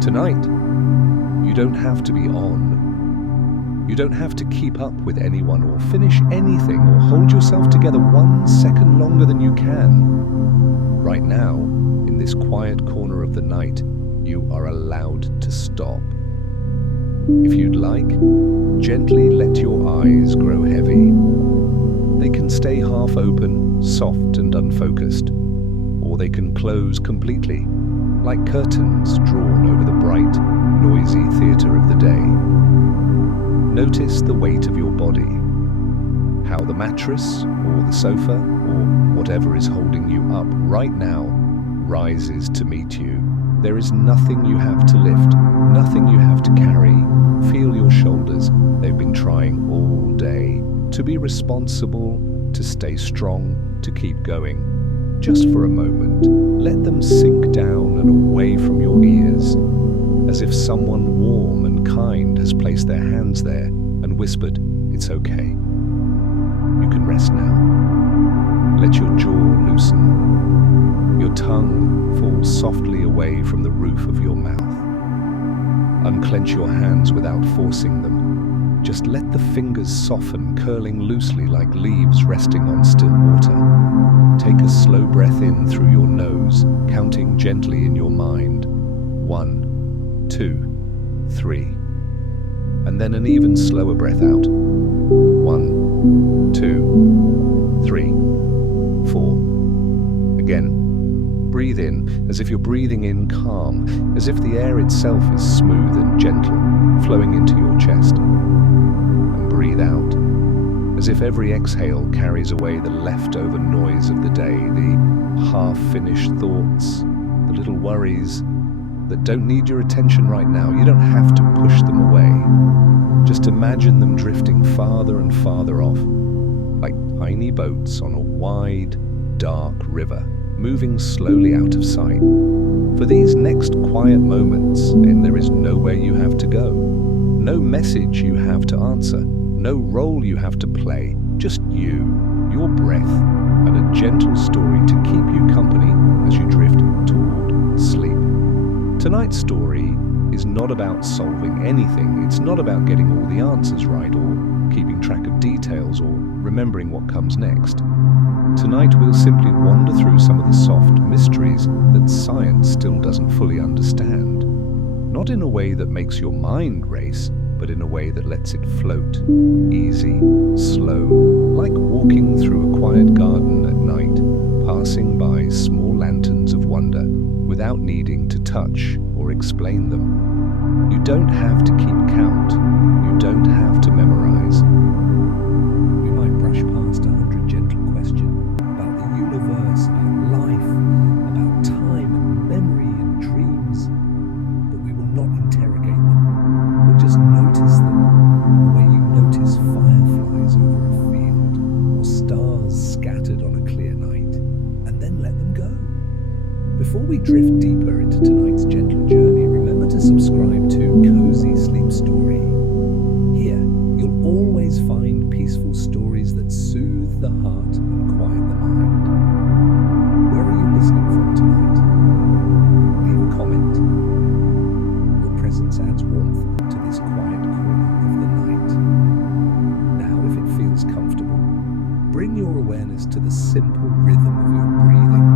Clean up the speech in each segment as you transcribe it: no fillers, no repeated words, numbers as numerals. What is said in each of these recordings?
Tonight, you don't have to be on. You don't have to keep up with anyone or finish anything or hold yourself together 1 second longer than you can. Right now, in this quiet corner of the night, you are allowed to stop. If you'd like, gently let your eyes grow heavy. They can stay half open, soft and unfocused, or they can close completely, like curtains drawn over the bright, noisy theatre of the day. Notice the weight of your body, how the mattress or the sofa or whatever is holding you up right now rises to meet you. There is nothing you have to lift, nothing you have to carry. Feel your shoulders. They've been trying all day to be responsible, to stay strong, to keep going. Just for a moment, let them sink down and away from your ears, as if someone warm and kind has placed their hands there and whispered, "It's okay. You can rest now." Let your jaw loosen. Your tongue fall softly away from the roof of your mouth. Unclench your hands without forcing them. Just let the fingers soften, curling loosely like leaves resting on still water. Take a slow breath in through your nose, counting gently in your mind. 1, 2, 3. And then an even slower breath out. 1, 2, 3, 4. Again. Breathe in as if you're breathing in calm, as if the air itself is smooth and gentle, flowing into your chest. And breathe out as if every exhale carries away the leftover noise of the day, the half-finished thoughts, the little worries that don't need your attention right now. You don't have to push them away. Just imagine them drifting farther and farther off, like tiny boats on a wide, dark river, moving slowly out of sight. For these next quiet moments, and there is nowhere you have to go, no message you have to answer, no role you have to play, just you, your breath, and a gentle story to keep you company as you drift toward sleep. Tonight's story is not about solving anything. It's not about getting all the answers right or keeping track of details or remembering what comes next. Tonight we'll simply wander through some of the soft mysteries that science still doesn't fully understand. Not in a way that makes your mind race, but in a way that lets it float, easy, slow, like walking through a quiet garden at night, passing by small lanterns of wonder without needing to touch or explain them. You don't have to keep count. You don't have to memorize. We might brush past 100 gentle questions about the universe, about life, about time and memory and dreams, but we will not interrogate them. We'll just notice them, the way you notice fireflies over a field or stars scattered on a clear night, and then let them go. Before we drift deeper into tonight's gentle journey, remember to subscribe to Cozy Sleep Story. Here, you'll always find peaceful stories that soothe the heart and quiet the mind. Where are you listening from tonight? Leave a comment. Your presence adds warmth to this quiet corner of the night. Now, if it feels comfortable, bring your awareness to the simple rhythm of your breathing.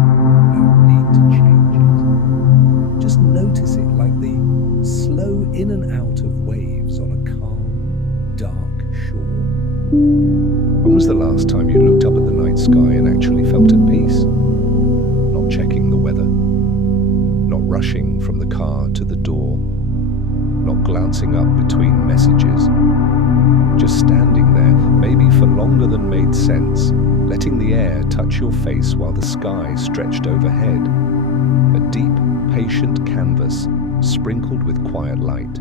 No need to change it. Just notice it like the slow in and out of waves on a calm, dark shore. When was the last time you looked up at the night sky and actually felt at peace? Not checking the weather, not rushing from the car to the door, not glancing up between messages, just standing there, maybe for longer than made sense, letting the air touch your face while the sky stretched overhead, a deep, patient canvas sprinkled with quiet light.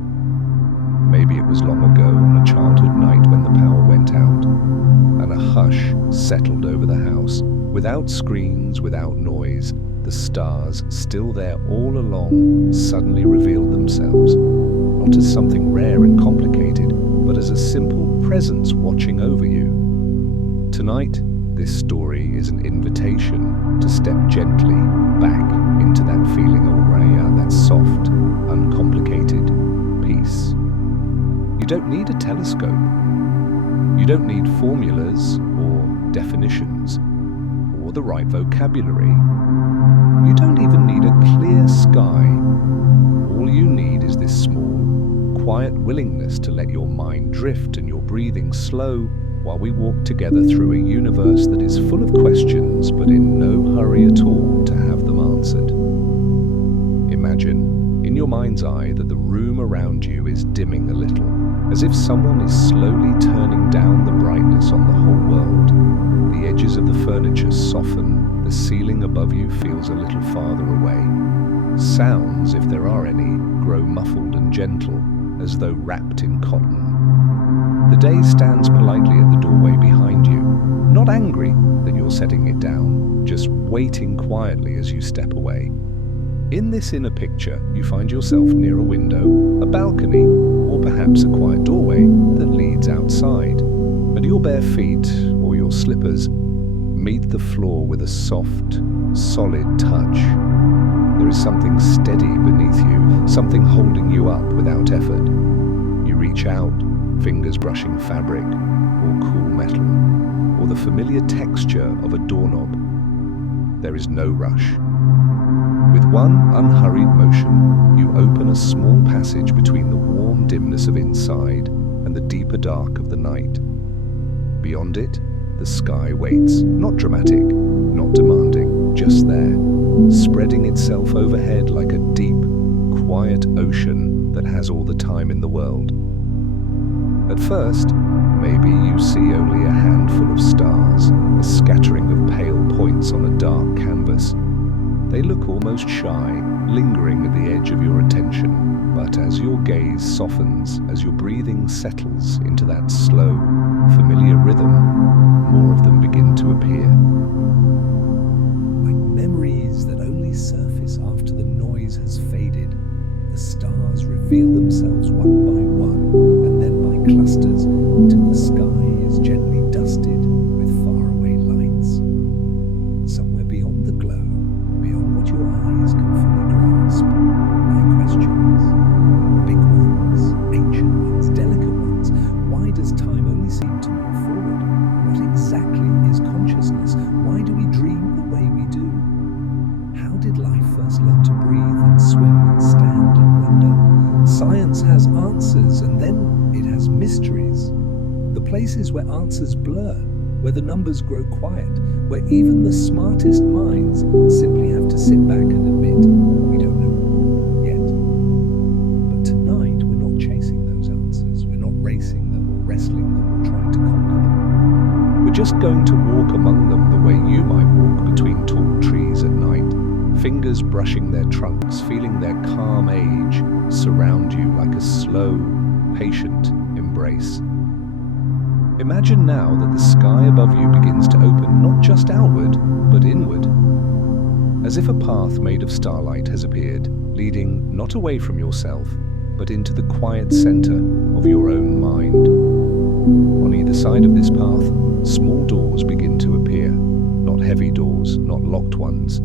Maybe it was long ago on a childhood night when the power went out, and a hush settled over the house, without screens, without noise. The stars, still there all along, suddenly revealed themselves, not as something rare and complicated, but as a simple presence watching over you. Tonight, this story is an invitation to step gently back into that feeling of Raya, that soft, uncomplicated don't need a telescope. You don't need formulas or definitions or the right vocabulary. You don't even need a clear sky. All you need is this small, quiet willingness to let your mind drift and your breathing slow while we walk together through a universe that is full of questions but in no hurry at all to have them answered. Imagine, in your mind's eye, that the room around you is dimming a little, as if someone is slowly turning down the brightness on the whole world. The edges of the furniture soften, the ceiling above you feels a little farther away. Sounds, if there are any, grow muffled and gentle, as though wrapped in cotton. The day stands politely at the doorway behind you, not angry that you're setting it down, just waiting quietly as you step away. In this inner picture, you find yourself near a window, a balcony, or perhaps a quiet doorway that leads outside, and your bare feet, or your slippers, meet the floor with a soft, solid touch. There is something steady beneath you, something holding you up without effort. You reach out, fingers brushing fabric, or cool metal, or the familiar texture of a doorknob. There is no rush. With one unhurried motion, you open a small passage between the warm dimness of inside and the deeper dark of the night. Beyond it, the sky waits, not dramatic, not demanding, just there, spreading itself overhead like a deep, quiet ocean that has all the time in the world. At first, maybe you see only a handful of stars, a scattering of pale points on a dark canvas. They look almost shy, lingering at the edge of your attention, but as your gaze softens, as your breathing settles into that slow, familiar rhythm, more of them begin to appear. Like memories that only surface after the noise has faded, the stars reveal themselves one by one, and then by clusters, until the sky is gently dusted with faraway lights. Somewhere beyond the glow, beyond what your eyes can fully grasp, lie questions. Big ones, ancient ones, delicate ones. Why does time only seem to move forward? What exactly is consciousness? Why do we dream the way we do? How did life first learn to breathe and swim and stand and wonder? Science has answers, and then it has mysteries. The places where answers blur, where the numbers grow quiet, where even the smartest minds simply have to sit back and admit, we don't know yet. But tonight, we're not chasing those answers. We're not racing them or wrestling them or trying to conquer them. We're just going to walk among them the way you might walk between tall trees at night, fingers brushing their trunks, feeling their calm age surround you like a slow, patient embrace. Imagine now that the sky above you begins to open not just outward, but inward. As if a path made of starlight has appeared, leading not away from yourself, but into the quiet center of your own mind. On either side of this path, small doors begin to appear. Not heavy doors, not locked ones.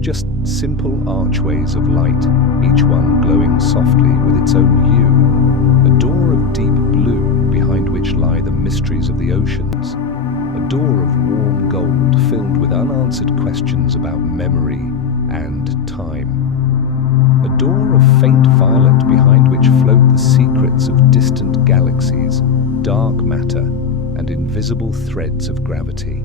Just simple archways of light, each one glowing softly with its own hue. A door of deep blue behind which lie the mysteries of the oceans. A door of warm gold filled with unanswered questions about memory and time. A door of faint violet behind which float the secrets of distant galaxies, dark matter, and invisible threads of gravity.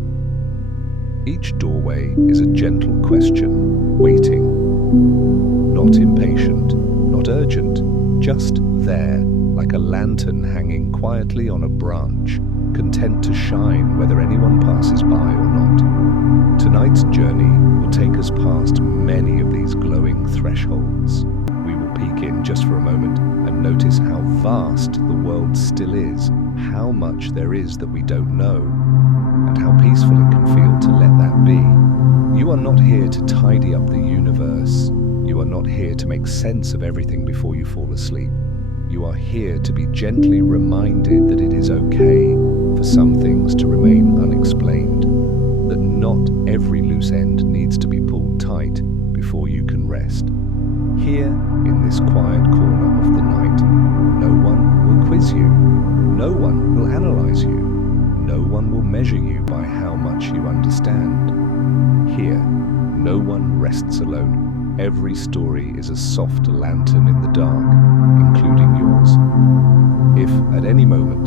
Each doorway is a gentle question, waiting. Not impatient, not urgent, just there, like a lantern hanging quietly on a branch, content to shine whether anyone passes by or not. Tonight's journey will take us past many of these glowing thresholds. We will peek in just for a moment and notice how vast the world still is, how much there is that we don't know, and how peaceful it can feel to let that be. You are not here to tidy up the universe. You are not here to make sense of everything before you fall asleep. You are here to be gently reminded that it is okay for some things to remain unexplained, that not every loose end needs to be pulled tight before you can rest. Here, in this quiet corner of the night, no one will quiz you. No one will analyze you. No one will measure you by how much you understand. Here, no one rests alone. Every story is a soft lantern in the dark, including yours. If, at any moment,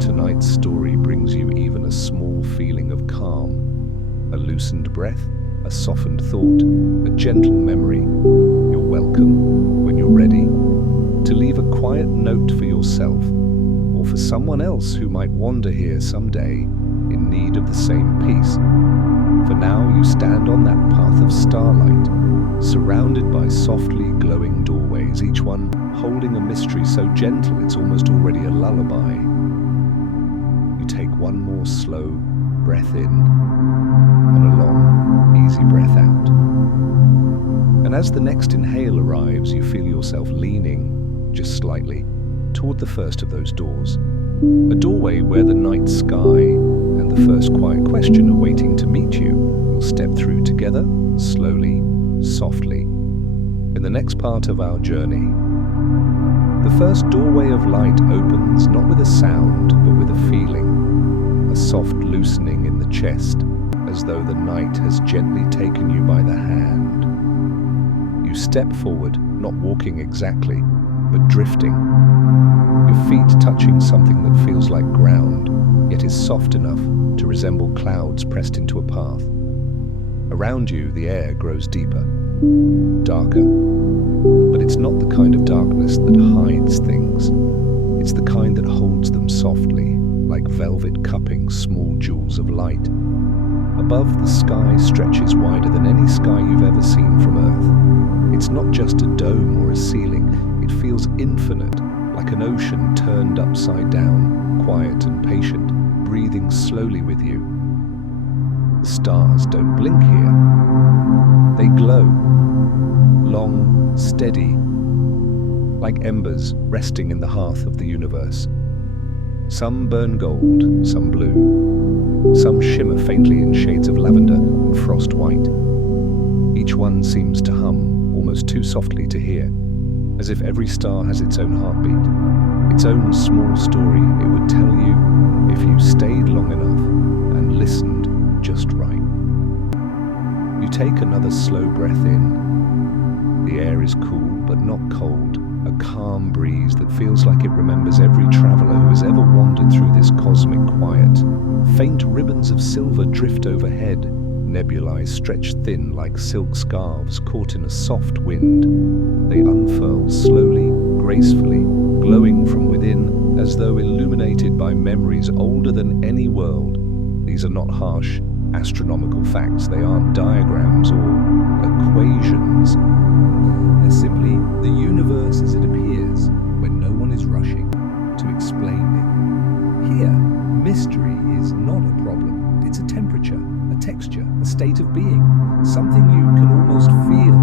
tonight's story brings you even a small feeling of calm, a loosened breath, a softened thought, a gentle memory, you're welcome, when you're ready, to leave a quiet note for yourself or for someone else who might wander here someday in need of the same peace. For now, you stand on that path of starlight, surrounded by softly glowing doorways, each one holding a mystery so gentle it's almost already a lullaby. You take one more slow breath in and a long, easy breath out. And as the next inhale arrives, you feel yourself leaning, just slightly, toward the first of those doors. A doorway where the night sky and the first quiet question are waiting to meet you. We'll step through together, slowly, softly, in the next part of our journey. The first doorway of light opens not with a sound, but with a feeling, a soft loosening in the chest, as though the night has gently taken you by the hand. You step forward, not walking exactly, but drifting, your feet touching something that feels like ground, yet is soft enough to resemble clouds pressed into a path. Around you, the air grows deeper, darker, but it's not the kind of darkness that hides things. It's the kind that holds them softly, like velvet cupping small jewels of light. Above, the sky stretches wider than any sky you've ever seen from Earth. It's not just a dome or a ceiling, it feels infinite, like an ocean turned upside down, quiet and patient, breathing slowly with you. The stars don't blink here. They glow, long, steady, like embers resting in the hearth of the universe. Some burn gold, some blue, some shimmer faintly in shades of lavender and frost white. Each one seems to hum, almost too softly to hear, as if every star has its own heartbeat, its own small story it would tell you if you stayed long enough and listened just right. You take another slow breath in. The air is cool but not cold, a calm breeze that feels like it remembers every traveler who has ever wandered through this cosmic quiet. Faint ribbons of silver drift overhead, nebulae stretch thin like silk scarves caught in a soft wind. They unfurl slowly, gracefully, glowing from within as though illuminated by memories older than any world. These are not harsh astronomical facts. They aren't diagrams or equations. They're simply the universe as it appears when no one is rushing to explain it. Here, mystery is not a problem. It's a temperature, a texture, a state of being, something you can almost feel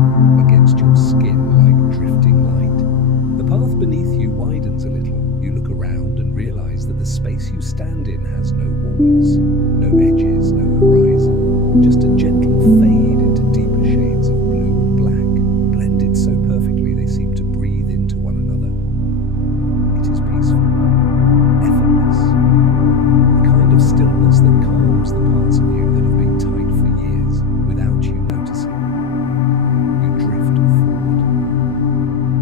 against your skin like drifting light. The path beneath you widens a little. You look around and realize that the space you stand in has no walls, no edges, no horizon, just a gentle fade into deeper shades of blue and black, blended so perfectly they seem to breathe into one another. It is peaceful, effortless, the kind of stillness that calms the parts of you that have been tight for years without you noticing. You drift forward.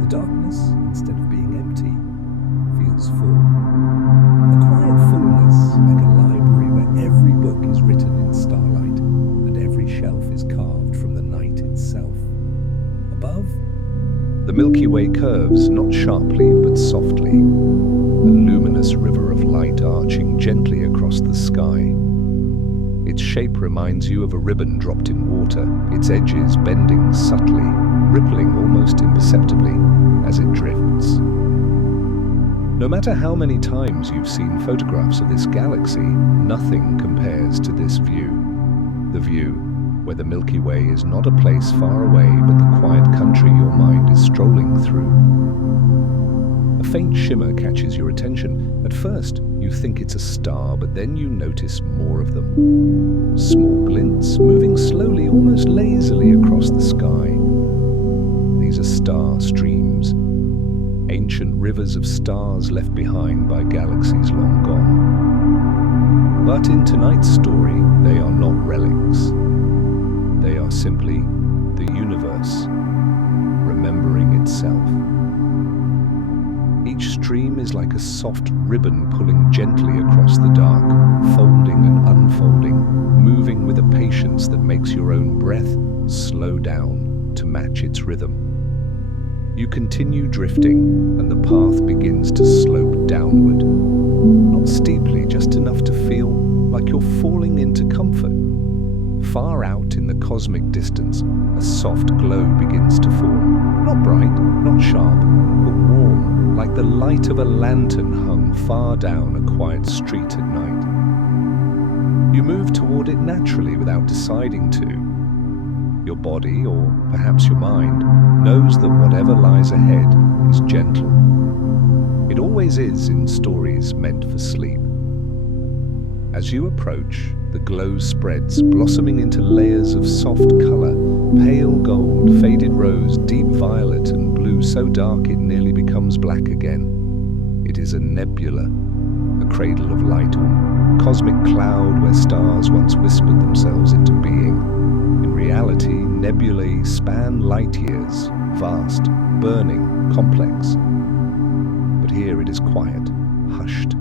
The darkness, instead of being empty, feels full. A quiet fullness, like a library where every book is written in starlight and every shelf is carved from the night itself. Above, the Milky Way curves, not sharply but softly, a luminous river of light arching gently across the sky. Its shape reminds you of a ribbon dropped in water, its edges bending subtly, rippling almost imperceptibly as it drifts. No matter how many times you've seen photographs of this galaxy, nothing compares to this view. The view where the Milky Way is not a place far away, but the quiet country your mind is strolling through. A faint shimmer catches your attention. At first, you think it's a star, but then you notice more of them. Small glints, moving slowly, almost lazily across the sky. These are star streams, ancient rivers of stars left behind by galaxies long gone. But in tonight's story, they are not relics. They are simply the universe remembering itself. Each stream is like a soft ribbon pulling gently across the dark, folding and unfolding, moving with a patience that makes your own breath slow down to match its rhythm. You continue drifting, and the path begins to slope downward. Not steeply, just enough to feel like you're falling into comfort. Far out in the cosmic distance, a soft glow begins to form. Not bright, not sharp, but warm, like the light of a lantern hung far down a quiet street at night. You move toward it naturally without deciding to. Your body, or perhaps your mind, knows that whatever lies ahead is gentle. It always is in stories meant for sleep. As you approach, the glow spreads, blossoming into layers of soft color, pale gold, faded rose, deep violet, and blue so dark it nearly becomes black again. It is a nebula, a cradle of light, or cosmic cloud where stars once whispered themselves into being. In reality, nebulae span light years, vast, burning, complex. But here it is quiet, hushed,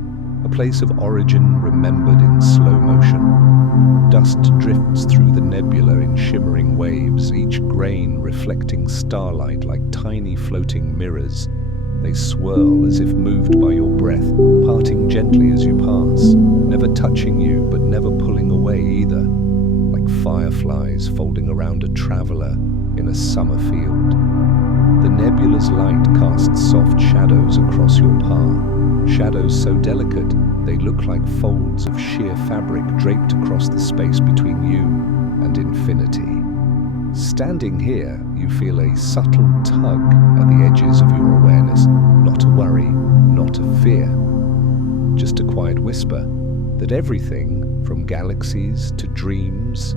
a place of origin remembered in slow motion. Dust drifts through the nebula in shimmering waves, each grain reflecting starlight like tiny floating mirrors. They swirl as if moved by your breath, parting gently as you pass, never touching you but never pulling away either, like fireflies folding around a traveler in a summer field. The nebula's light casts soft shadows across your path, shadows so delicate they look like folds of sheer fabric draped across the space between you and infinity. Standing here, you feel a subtle tug at the edges of your awareness, not a worry, not a fear, just a quiet whisper that everything, from galaxies to dreams,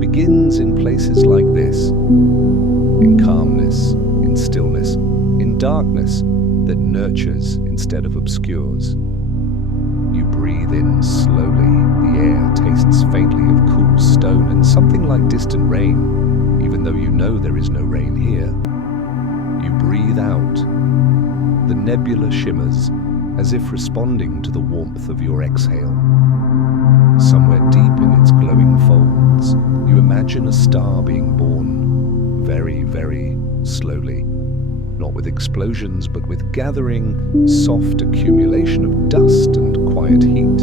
begins in places like this, in calmness, in stillness, in darkness that nurtures instead of obscures. You breathe in slowly, the air tastes faintly of cool stone and something like distant rain, even though you know there is no rain here. You breathe out. The nebula shimmers, as if responding to the warmth of your exhale. Somewhere deep in its glowing folds, you imagine a star being born, very, very slowly. Not with explosions, but with gathering, soft accumulation of dust and quiet heat.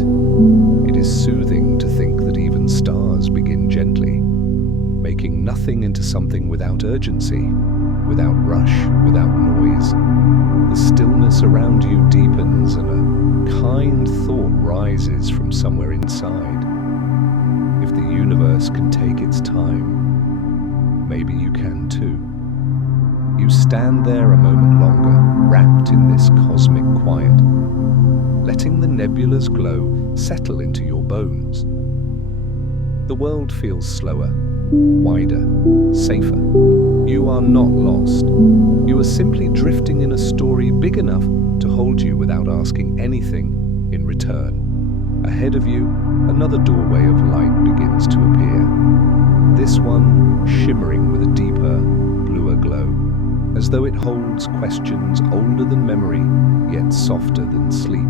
It is soothing to think that even stars begin gently, making nothing into something without urgency, without rush, without noise. The stillness around you deepens and a kind thought rises from somewhere inside. If the universe can take its time, maybe you can too. You stand there a moment longer, wrapped in this cosmic quiet, letting the nebula's glow settle into your bones. The world feels slower, wider, safer. You are not lost. You are simply drifting in a story big enough to hold you without asking anything in return. Ahead of you, another doorway of light begins to appear. This one shimmering with a deeper, bluer glow, as though it holds questions older than memory, yet softer than sleep.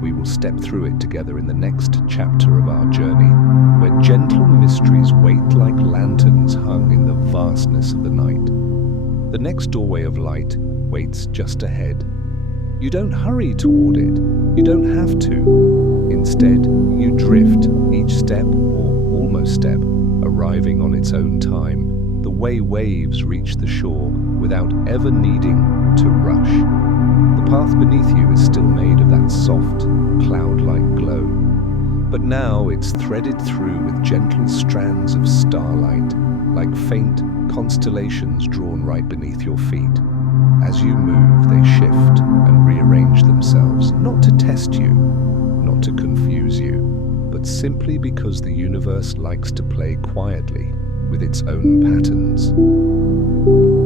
We will step through it together in the next chapter of our journey, where gentle mysteries wait like lanterns hung in the vastness of the night. The next doorway of light waits just ahead. You don't hurry toward it. You don't have to. Instead, you drift, each step, or almost step, arriving on its own time, the way waves reach the shore without ever needing to rush. The path beneath you is still made of that soft, cloud-like glow, but now it's threaded through with gentle strands of starlight, like faint constellations drawn right beneath your feet. As you move, they shift and rearrange themselves, not to test you, not to confuse you, but simply because the universe likes to play quietly with its own patterns.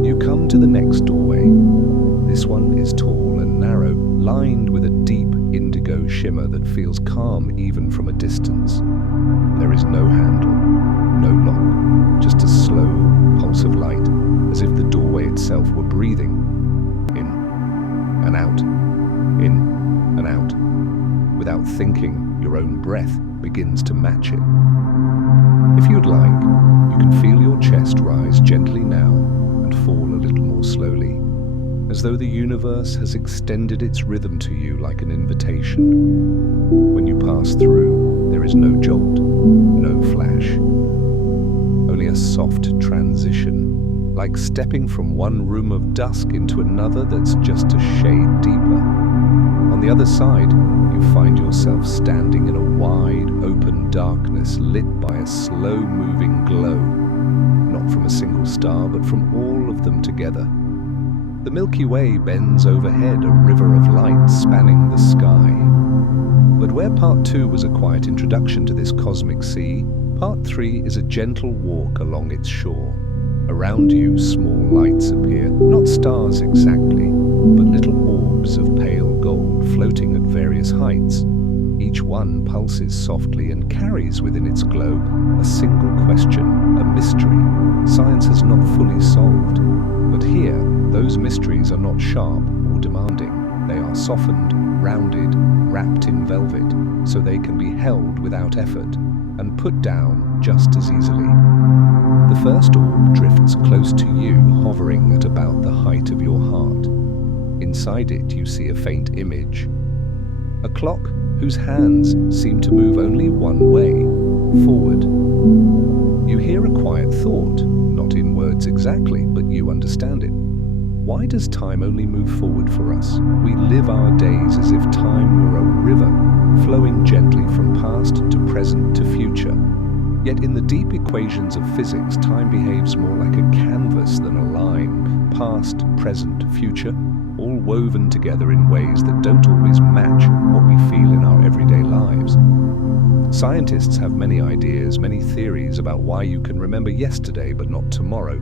You come to the next doorway. This one shimmer that feels calm even from a distance. There is no handle, no lock, just a slow pulse of light, as if the doorway itself were breathing. In and out, in and out. Without thinking, your own breath begins to match it. If you'd like, you can feel your chest rise gently now and fall a little more slowly, as though the universe has extended its rhythm to you like an invitation. When you pass through, there is no jolt, no flash, only a soft transition, like stepping from one room of dusk into another that's just a shade deeper. On the other side, you find yourself standing in a wide, open darkness lit by a slow-moving glow, not from a single star, but from all of them together. The Milky Way bends overhead, a river of light spanning the sky. But where Part 2 was a quiet introduction to this cosmic sea, Part 3 is a gentle walk along its shore. Around you, small lights appear, not stars exactly, but little orbs of pale gold floating at various heights. Each one pulses softly and carries within its glow a single question, a mystery science has not fully solved. But here, those mysteries are not sharp or demanding. They are softened, rounded, wrapped in velvet, so they can be held without effort and put down just as easily. The first orb drifts close to you, hovering at about the height of your heart. Inside it, you see a faint image. A clock whose hands seem to move only one way, forward. You hear a quiet thought, not in words exactly, but you understand it. Why does time only move forward for us? We live our days as if time were a river, flowing gently from past to present to future. Yet in the deep equations of physics, time behaves more like a canvas than a line, past, present, future, all woven together in ways that don't always match what we feel in our everyday lives. Scientists have many ideas, many theories about why you can remember yesterday but not tomorrow.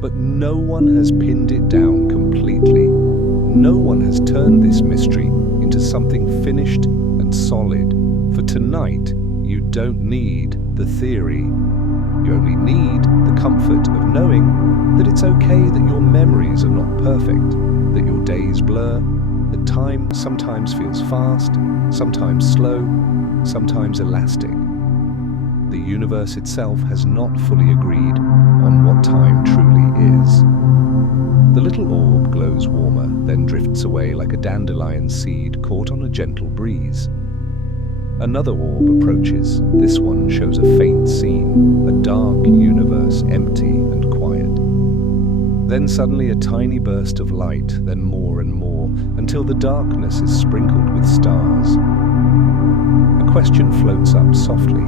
But no one has pinned it down completely. No one has turned this mystery into something finished and solid. For tonight, you don't need the theory. You only need the comfort of knowing that it's okay that your memories are not perfect, that your days blur, that time sometimes feels fast, sometimes slow, sometimes elastic. The universe itself has not fully agreed on what time truly is. The little orb glows warmer, then drifts away like a dandelion seed caught on a gentle breeze. Another orb approaches. This one shows a faint scene, a dark universe, empty and quiet. Then suddenly a tiny burst of light, then more and more, until the darkness is sprinkled with stars. A question floats up softly.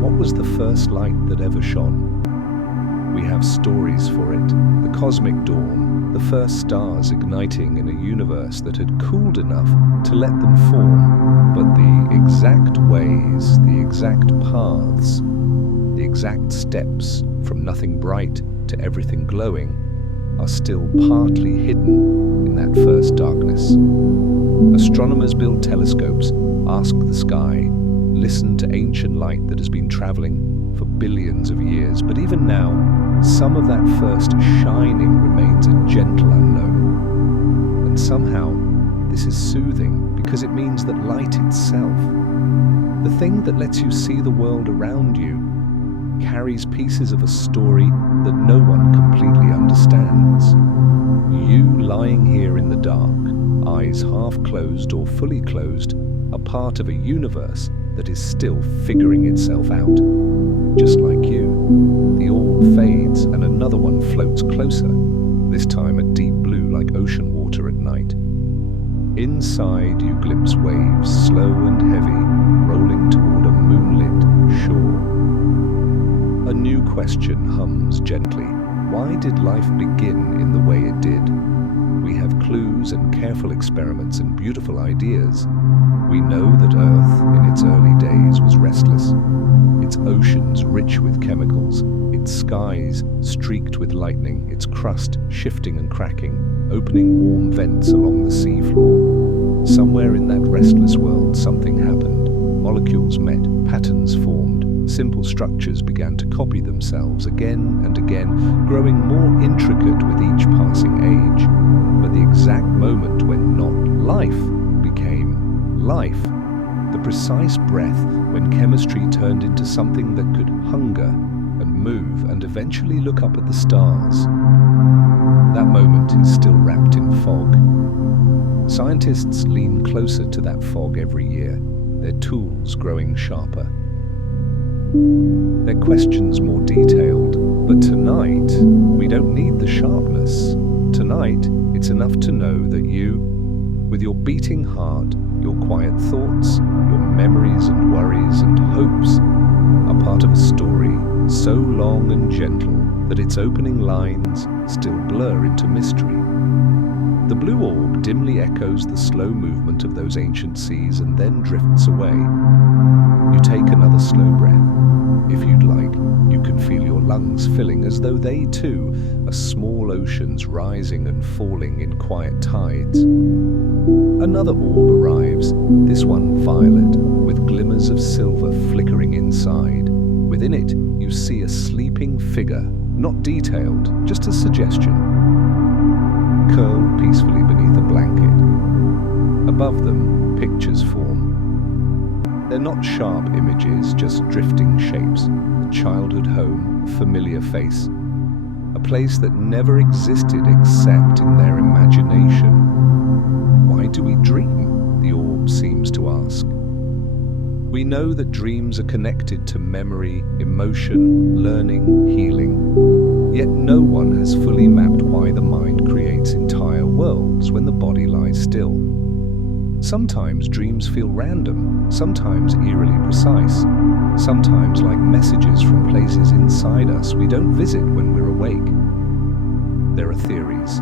What was the first light that ever shone? We have stories for it. The cosmic dawn, the first stars igniting in a universe that had cooled enough to let them form, but the exact ways, the exact paths, the exact steps from nothing bright to everything glowing are still partly hidden in that first darkness. Astronomers build telescopes, ask the sky, listen to ancient light that has been traveling for billions of years, but even now, some of that first shining remains a gentle unknown. And somehow, this is soothing because it means that light itself, the thing that lets you see the world around you, carries pieces of a story that no one completely understands. You lying here in the dark, eyes half closed or fully closed, are part of a universe that is still figuring itself out. Just like you, the orb fades and another one floats closer, this time a deep blue like ocean water at night. Inside you glimpse waves, slow and heavy, rolling toward a moonlit shore. A new question hums gently. Why did life begin in the way it did? We have clues and careful experiments and beautiful ideas. We know that Earth, in its early days, was restless, its oceans rich with chemicals, its skies streaked with lightning, its crust shifting and cracking, opening warm vents along the seafloor. Somewhere in that restless world, something happened. Molecules met, patterns formed, simple structures began to copy themselves again and again, growing more intricate with each passing age. But the exact moment when not life became life, the precise breath when chemistry turned into something that could hunger and move and eventually look up at the stars. That moment is still wrapped in fog. Scientists lean closer to that fog every year, their tools growing sharper, their questions more detailed. But tonight, we don't need the sharpness. Tonight, it's enough to know that you, with your beating heart, your quiet thoughts, your memories and worries and hopes, are part of a story so long and gentle that its opening lines still blur into mystery. The blue orb dimly echoes the slow movement of those ancient seas and then drifts away. You take another slow breath. If you'd like, you can feel your lungs filling as though they too are small oceans rising and falling in quiet tides. Another orb arrives, this one violet, with glimmers of silver flickering inside. Within it, you see a sleeping figure, not detailed, just a suggestion, curled peacefully beneath a blanket. Above them, pictures form. They're not sharp images, just drifting shapes. A childhood home, a familiar face. A place that never existed except in their imagination. Why do we dream? The orb seems to ask. We know that dreams are connected to memory, emotion, learning, healing. Yet no one has fully mapped why the mind creates entire worlds when the body lies still. Sometimes dreams feel random, sometimes eerily precise, sometimes like messages from places inside us we don't visit when we're awake. There are theories.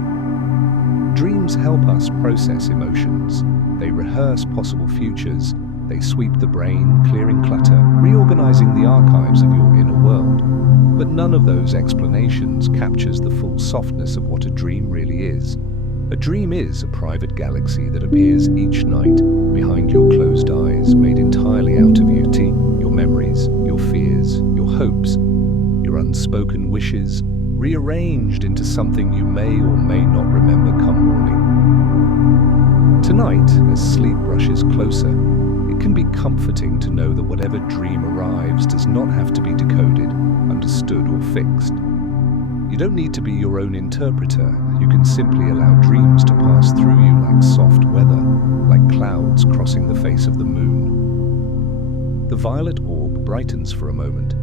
Dreams help us process emotions. They rehearse possible futures. They sweep the brain, clearing clutter, reorganizing the archives of your inner world. But none of those explanations captures the full softness of what a dream really is. A dream is a private galaxy that appears each night behind your closed eyes, made entirely out of you. Your memories, your fears, your hopes, your unspoken wishes, rearranged into something you may or may not remember come morning. Tonight, as sleep rushes closer, it can be comforting to know that whatever dream arrives does not have to be decoded, understood, or fixed. You don't need to be your own interpreter. You can simply allow dreams to pass through you like soft weather, like clouds crossing the face of the moon. The violet orb brightens for a moment,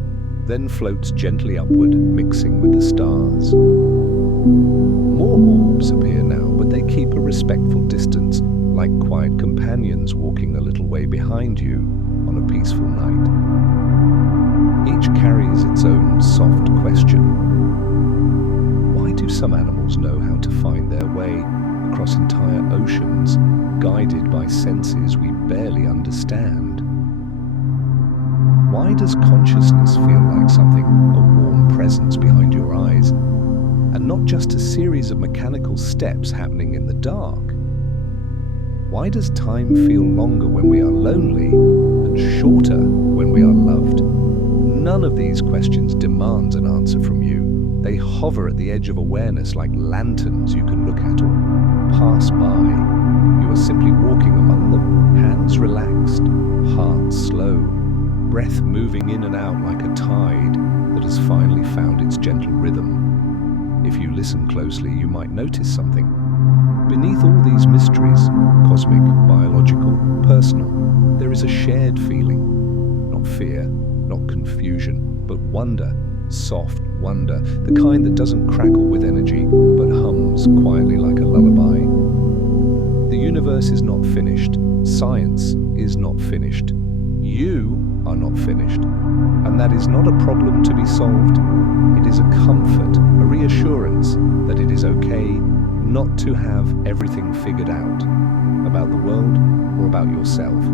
then floats gently upward, mixing with the stars. More orbs appear now, but they keep a respectful distance, like quiet companions walking a little way behind you on a peaceful night. Each carries its own soft question. Why do some animals know how to find their way across entire oceans, guided by senses we barely understand? Why does consciousness feel like something, a warm presence behind your eyes, and not just a series of mechanical steps happening in the dark? Why does time feel longer when we are lonely and shorter when we are loved? None of these questions demands an answer from you. They hover at the edge of awareness like lanterns you can look at or pass by. You are simply walking among them, hands relaxed, heart slow, breath moving in and out like a tide that has finally found its gentle rhythm. If you listen closely, you might notice something. Beneath all these mysteries, cosmic, biological, personal, there is a shared feeling. Not fear, not confusion, but wonder, soft wonder, the kind that doesn't crackle with energy, but hums quietly like a lullaby. The universe is not finished. Science is not finished. You are not finished. And that is not a problem to be solved. It is a comfort, a reassurance that it is okay not to have everything figured out about the world or about yourself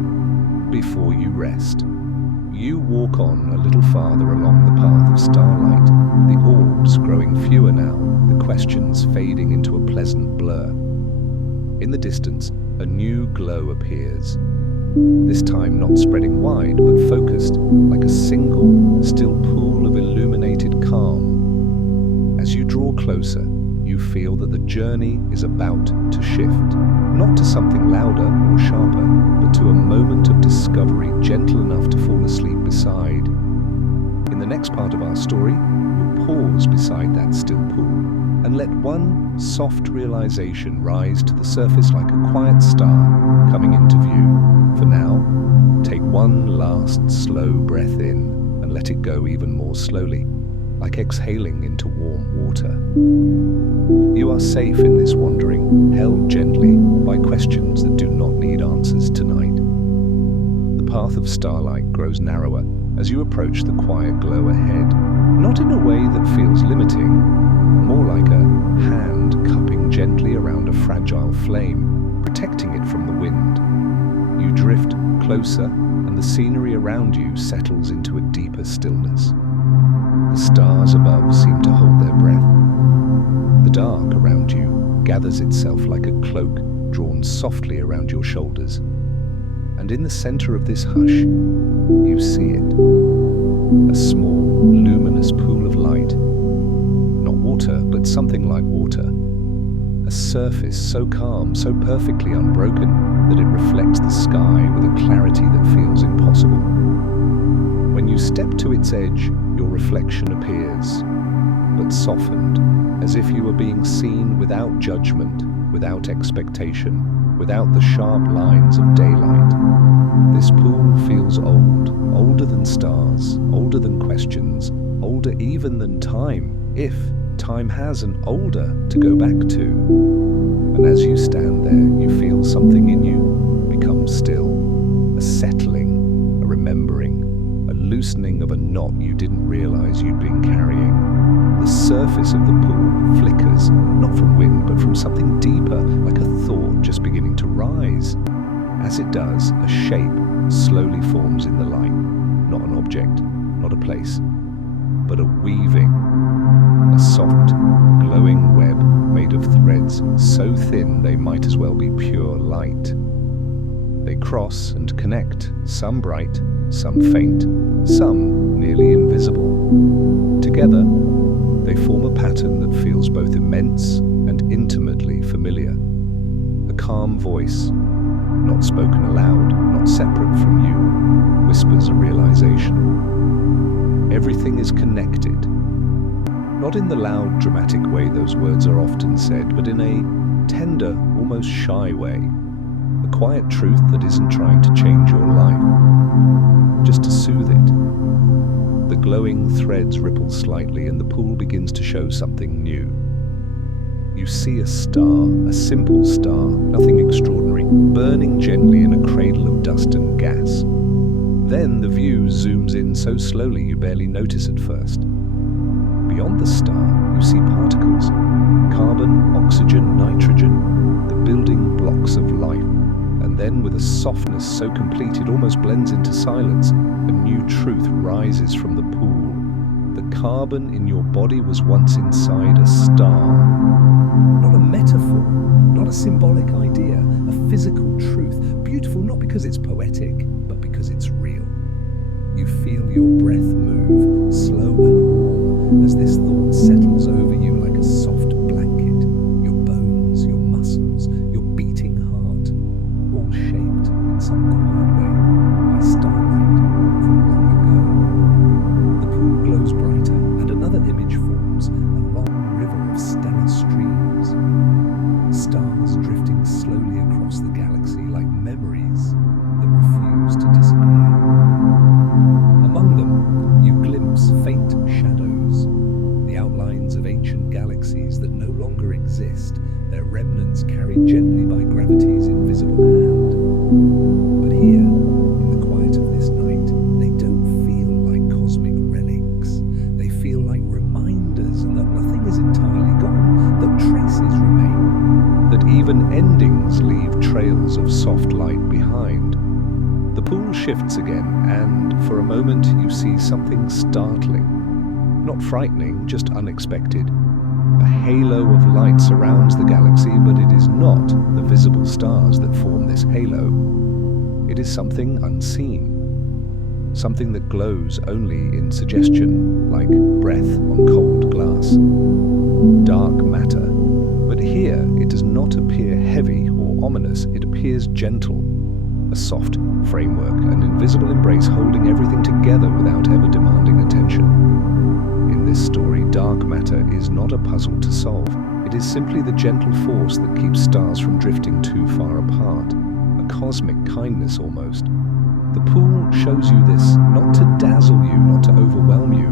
before you rest. You walk on a little farther along the path of starlight, the orbs growing fewer now, the questions fading into a pleasant blur. In the distance, a new glow appears. This time not spreading wide, but focused, like a single, still pool of illuminated calm. As you draw closer, you feel that the journey is about to shift, not to something louder or sharper, but to a moment of discovery gentle enough to fall asleep beside. In the next part of our story, we'll pause beside that still pool and let one soft realization rise to the surface like a quiet star coming into view. For now, take one last slow breath in and let it go even more slowly, like exhaling into warm water. You are safe in this wandering, held gently by questions that do not need answers tonight. The path of starlight grows narrower as you approach the quiet glow ahead, not in a way that feels limiting, more like a hand cupping gently around a fragile flame, protecting it from the wind. You drift closer, and the scenery around you settles into a deeper stillness. The stars above seem to hold their breath. The dark around you gathers itself like a cloak drawn softly around your shoulders. And in the center of this hush, you see it. A small, luminous pool of light. Not water, but something like water. A surface so calm, so perfectly unbroken, that it reflects the sky with a clarity that feels impossible. When you step to its edge, your reflection appears, but softened, as if you were being seen without judgment, without expectation, without the sharp lines of daylight. This pool feels old, older than stars, older than questions, older even than time, if time has an older to go back to. And as you stand there, you feel something in you become still, a settling, a remembering, a loosening of a knot you didn't realize you'd been carrying. The surface of the pool flickers, not from wind, but from something deeper, like a thought just beginning to rise. As it does, a shape slowly forms in the light, not an object, not a place, but a weaving, a soft, glowing web made of threads so thin they might as well be pure light. They cross and connect, some bright, some faint, some nearly invisible. Together, they form a pattern that feels both immense and intimately familiar. A calm voice, not spoken aloud, not separate from you, whispers a realization. Everything is connected. Not in the loud, dramatic way those words are often said, but in a tender, almost shy way. A quiet truth that isn't trying to change your life, just to soothe it. The glowing threads ripple slightly and the pool begins to show something new. You see a star, a simple star, nothing extraordinary, burning gently in a cradle of dust and gas. Then the view zooms in so slowly you barely notice at first. Beyond the star, you see particles, carbon, oxygen, nitrogen, the building blocks of life. And then with a softness so complete it almost blends into silence, a new truth rises from the pool. The carbon in your body was once inside a star. Not a metaphor, not a symbolic idea, a physical truth, beautiful not because it's poetic, but because it's real. You feel your breath move, slow and warm, as this thought settles over you like a soft blanket. Your bones, your muscles, your beating heart, all shaped in some quiet way by starlight from long ago. The pool glows brighter, and another image forms, a long river of stellar streams. Stars drifting slowly across the galaxy like memories that refuse to disappear. Among them, you glimpse faint shadows, the outlines of ancient galaxies that no longer exist, their remnants carried gently by gravity's invisible hand. But here, in the quiet of this night, they don't feel like cosmic relics. They feel like reminders and that nothing is entirely gone, that traces remain, that even endings leave trails of soft light behind. The pool shifts again, and for a moment you see something startling. Not frightening, just unexpected. A halo of light surrounds the galaxy, but it is not the visible stars that form halo, it is something unseen, something that glows only in suggestion, like breath on cold glass. Dark matter, but here it does not appear heavy or ominous, it appears gentle. A soft framework, an invisible embrace holding everything together without ever demanding attention. In this story, dark matter is not a puzzle to solve. It is simply the gentle force that keeps stars from drifting too far apart. A cosmic kindness almost. The pool shows you this, not to dazzle you, not to overwhelm you,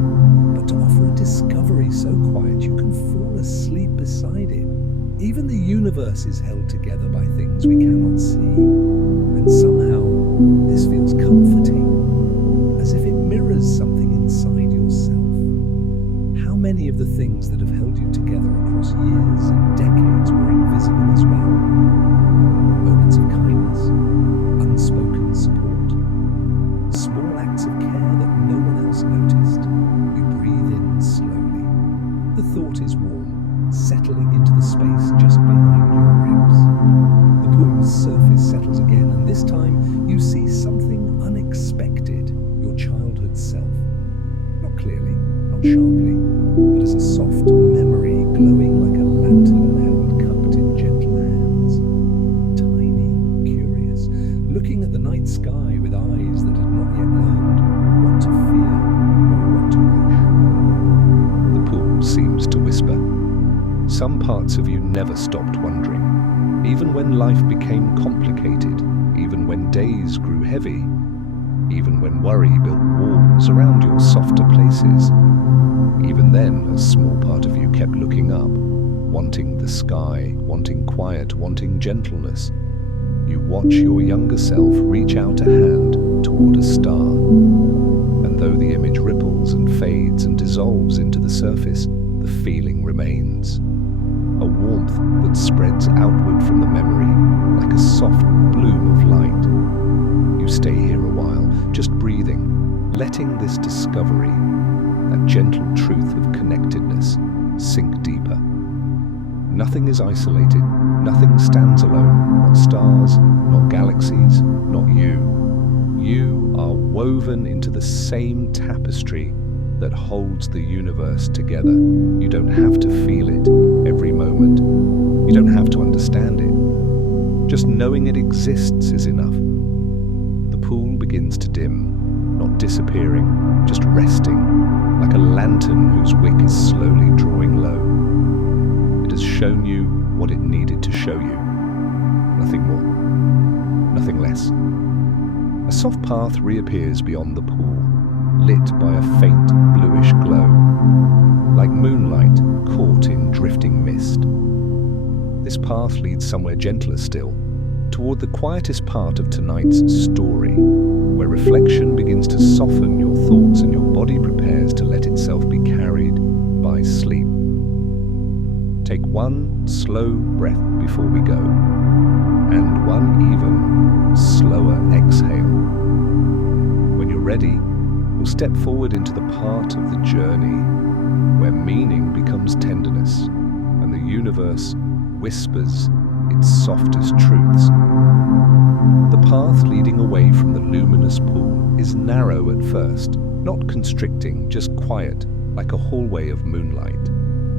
but to offer a discovery so quiet you can fall asleep beside it. Even the universe is held together by things we cannot see. And somehow, this feels comforting, as if it mirrors something inside yourself. How many of the things that have held you together across years and decades were invisible as well? Moments of kindness, unspoken support, small acts of care that no one else noticed. You breathe in slowly. The thought is warm, settling into the space just behind your ribs. The pool's surface settles again, and this time you see something unexpected, your childhood self. Not clearly, not sharply, but as a soft memory glowing like a lantern held cupped in gentle hands. Tiny, curious, looking at the night sky with eyes that had not yet learned what to fear or what to rush. The pool seems to whisper. Some parts of you never stopped wondering. Even when life became complicated, even when days grew heavy, even when worry built walls around your softer places, even then a small part of you kept looking up, wanting the sky, wanting quiet, wanting gentleness. You watch your younger self reach out a hand toward a star, and though the image ripples and fades and dissolves into the surface, the feeling remains. A warmth that spreads outward from the memory, like a soft bloom of light. You stay here a while, just breathing, letting this discovery, that gentle truth of connectedness, sink deeper. Nothing is isolated, nothing stands alone, not stars, not galaxies, not you. You are woven into the same tapestry that holds the universe together. You don't have to feel it every moment. You don't have to understand it. Just knowing it exists is enough. The pool begins to dim, not disappearing, just resting, like a lantern whose wick is slowly drawing low. It has shown you what it needed to show you. Nothing more, nothing less. A soft path reappears beyond the pool, lit by a faint bluish glow, like moonlight caught in drifting mist. This path leads somewhere gentler still, toward the quietest part of tonight's story, where reflection begins to soften your thoughts and your body prepares to let itself be carried by sleep. Take one slow breath before we go, and one even slower exhale. When you're ready, we'll step forward into the part of the journey where meaning becomes tenderness and the universe whispers its softest truths. The path leading away from the luminous pool is narrow at first, not constricting, just quiet, like a hallway of moonlight.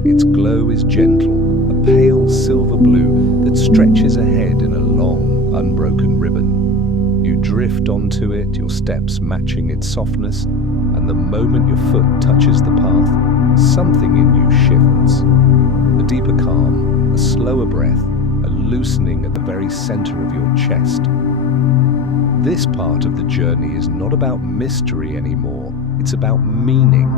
Its glow is gentle, a pale silver blue that stretches ahead in a long, unbroken ribbon. You drift onto it, your steps matching its softness, and the moment your foot touches the path, something in you shifts. A deeper calm, a slower breath, a loosening at the very center of your chest. This part of the journey is not about mystery anymore, it's about meaning.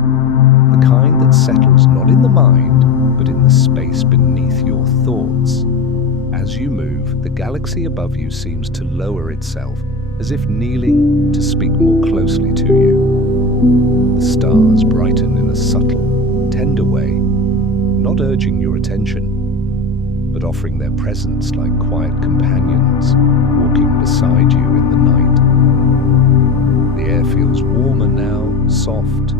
The kind that settles not in the mind, but in the space beneath your thoughts. As you move, the galaxy above you seems to lower itself, as if kneeling to speak more closely to you. The stars brighten in a subtle, tender way, not urging your attention, but offering their presence like quiet companions, walking beside you in the night. The air feels warmer now, soft,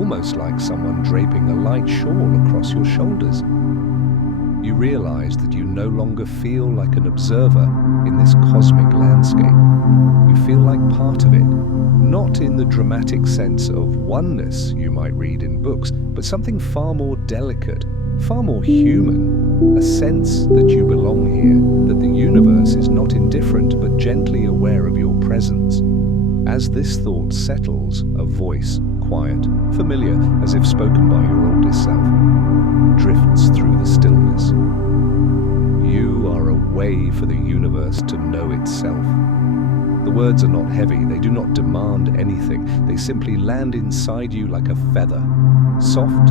almost like someone draping a light shawl across your shoulders. You realize that you no longer feel like an observer in this cosmic landscape. You feel like part of it, not in the dramatic sense of oneness you might read in books, but something far more delicate, far more human, a sense that you belong here, that the universe is not indifferent but gently aware of your presence. As this thought settles, a voice, quiet, familiar, as if spoken by your oldest self, drifts through the stillness. You are a way for the universe to know itself. The words are not heavy, they do not demand anything, they simply land inside you like a feather, soft,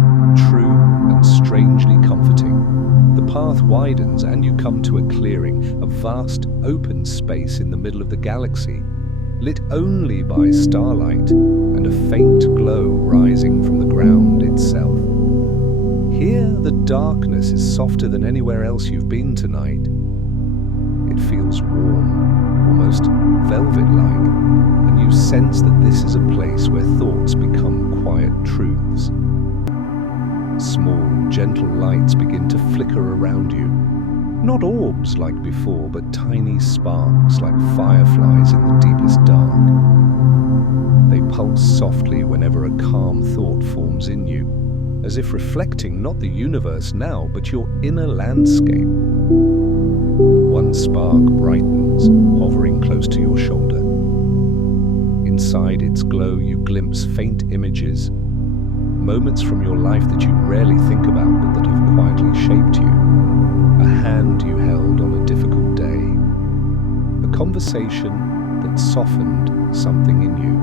true, and strangely comforting. The path widens and you come to a clearing, a vast, open space in the middle of the galaxy, lit only by starlight and a faint glow rising from the ground itself. Here, the darkness is softer than anywhere else you've been tonight. It feels warm, almost velvet-like, and you sense that this is a place where thoughts become quiet truths. Small, gentle lights begin to flicker around you. Not orbs like before, but tiny sparks like fireflies in the deepest dark. They pulse softly whenever a calm thought forms in you, as if reflecting not the universe now, but your inner landscape. One spark brightens, hovering close to your shoulder. Inside its glow, you glimpse faint images, moments from your life that you rarely think about but that have quietly shaped you. A hand you held on a difficult day. A conversation that softened something in you.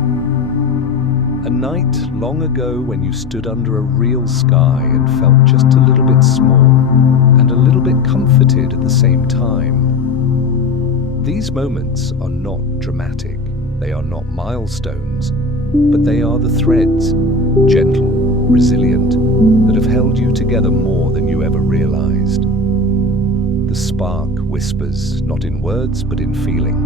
A night long ago when you stood under a real sky and felt just a little bit small and a little bit comforted at the same time. These moments are not dramatic, they are not milestones, but they are the threads, gentle, resilient, that have held you together more than you ever realized. The spark whispers, not in words, but in feeling.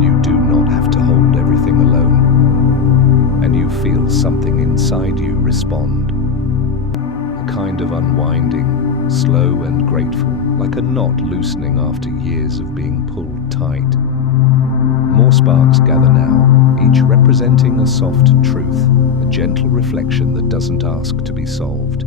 You do not have to hold everything alone, and you feel something inside you respond. A kind of unwinding, slow and grateful, like a knot loosening after years of being pulled tight. More sparks gather now, each representing a soft truth, a gentle reflection that doesn't ask to be solved.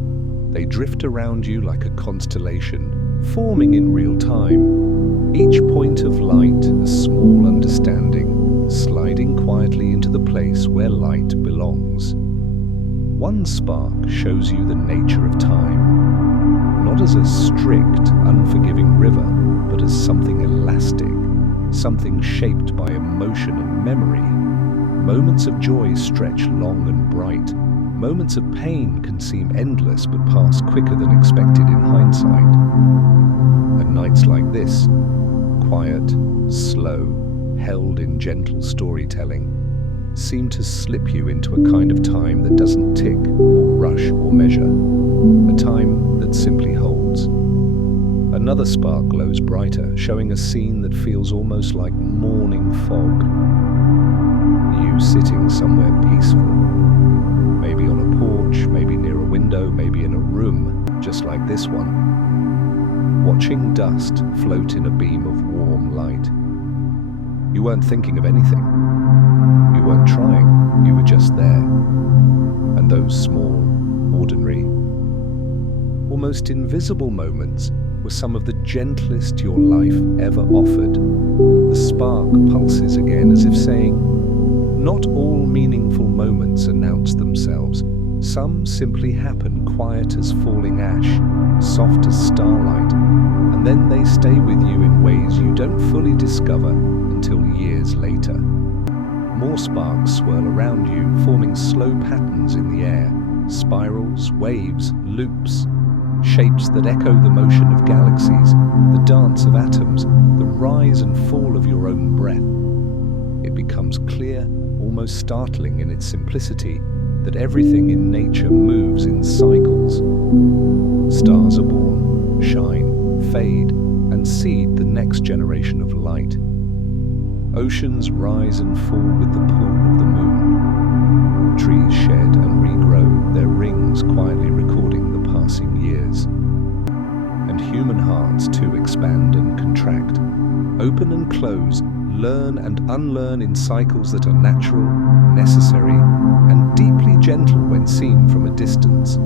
They drift around you like a constellation, forming in real time. Each point of light, a small understanding, sliding quietly into the place where light belongs. One spark shows you the nature of time, not as a strict, unforgiving river, but as something elastic, something shaped by emotion and memory. Moments of joy stretch long and bright. Moments of pain can seem endless but pass quicker than expected in hindsight. And nights like this, quiet, slow, held in gentle storytelling, seem to slip you into a kind of time that doesn't tick or rush or measure, a time that simply holds. Another spark glows brighter, showing a scene that feels almost like morning fog. You sitting somewhere peaceful, maybe on a porch, maybe near a window, maybe in a room just like this one, watching dust float in a beam of warm light. You weren't thinking of anything. You weren't trying. You were just there. And those small, ordinary, almost invisible moments were some of the gentlest your life ever offered. The spark pulses again as if saying, not all meaningful moments announce themselves. Some simply happen quiet as falling ash, soft as starlight, and then they stay with you in ways you don't fully discover until years later. More sparks swirl around you, forming slow patterns in the air, spirals, waves, loops, shapes that echo the motion of galaxies, the dance of atoms, the rise and fall of your own breath. It becomes clear, almost startling in its simplicity, that everything in nature moves in cycles. Stars are born, shine, fade, and seed the next generation of light. Oceans rise and fall with the pull of the moon. Trees shed and regrow, their rings quietly recording the passing years. and human hearts too expand and contract, open and close, learn and unlearn in cycles that are natural, necessary, and deeply gentle when seen from a distance.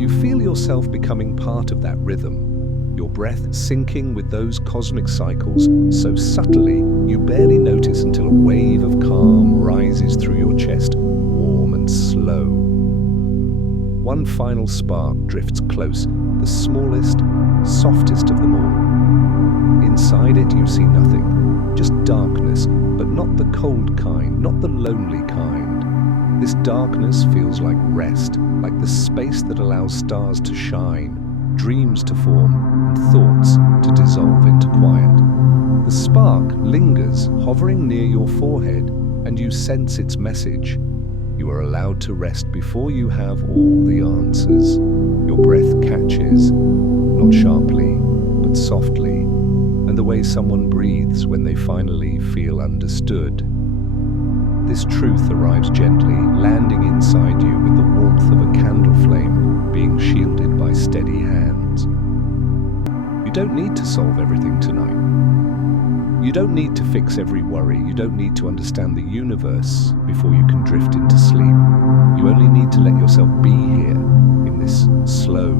You feel yourself becoming part of that rhythm, your breath syncing with those cosmic cycles so subtly you barely notice until a wave of calm rises through your chest, warm and slow. One final spark drifts close, the smallest, softest of them all. Inside it you see nothing, just darkness, but not the cold kind, not the lonely kind. This darkness feels like rest, like the space that allows stars to shine, dreams to form, and thoughts to dissolve into quiet. The spark lingers, hovering near your forehead, and you sense its message. You are allowed to rest before you have all the answers. Your breath catches, not sharply, but softly, and the way someone breathes when they finally feel understood. This truth arrives gently, landing inside you with the warmth of a candle flame being shielded by steady hands. You don't need to solve everything tonight. You don't need to fix every worry. You don't need to understand the universe before you can drift into sleep. You only need to let yourself be here in this slow,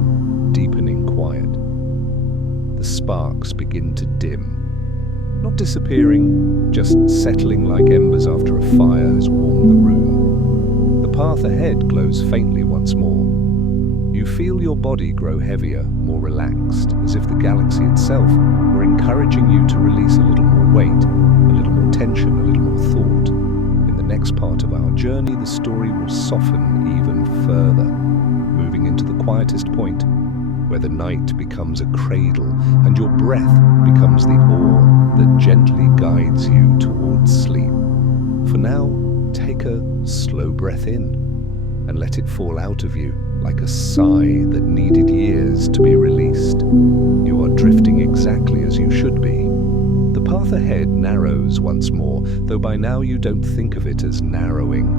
deepening quiet. The sparks begin to dim. Not disappearing, just settling like embers after a fire has warmed the room. The path ahead glows faintly once more. You feel your body grow heavier, more relaxed, as if the galaxy itself were encouraging you to release a little more weight, a little more tension, a little more thought. In the next part of our journey, the story will soften even further, moving into the quietest point, where the night becomes a cradle and your breath becomes the oar that gently guides you towards sleep. For now, take a slow breath in and let it fall out of you like a sigh that needed years to be released. You are drifting exactly as you should be. The path ahead narrows once more, though by now you don't think of it as narrowing,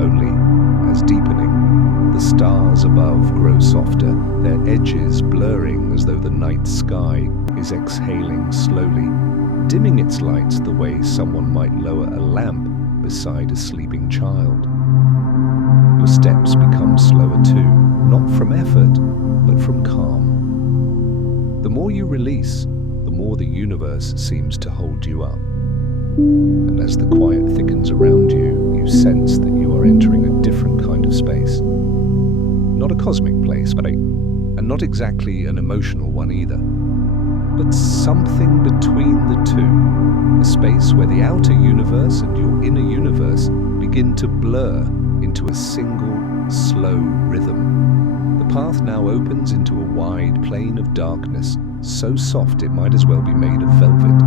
only as deepening. The stars above grow softer, their edges blurring as though the night sky is exhaling slowly, dimming its lights the way someone might lower a lamp beside a sleeping child. Your steps become slower too, not from effort, but from calm. The more you release, the more the universe seems to hold you up. And as the quiet thickens around you, you sense that you are entering a different kind of space. Not a cosmic place, and not exactly an emotional one either, but something between the two. A space where the outer universe and your inner universe begin to blur into a single, slow rhythm. The path now opens into a wide plain of darkness, so soft it might as well be made of velvet.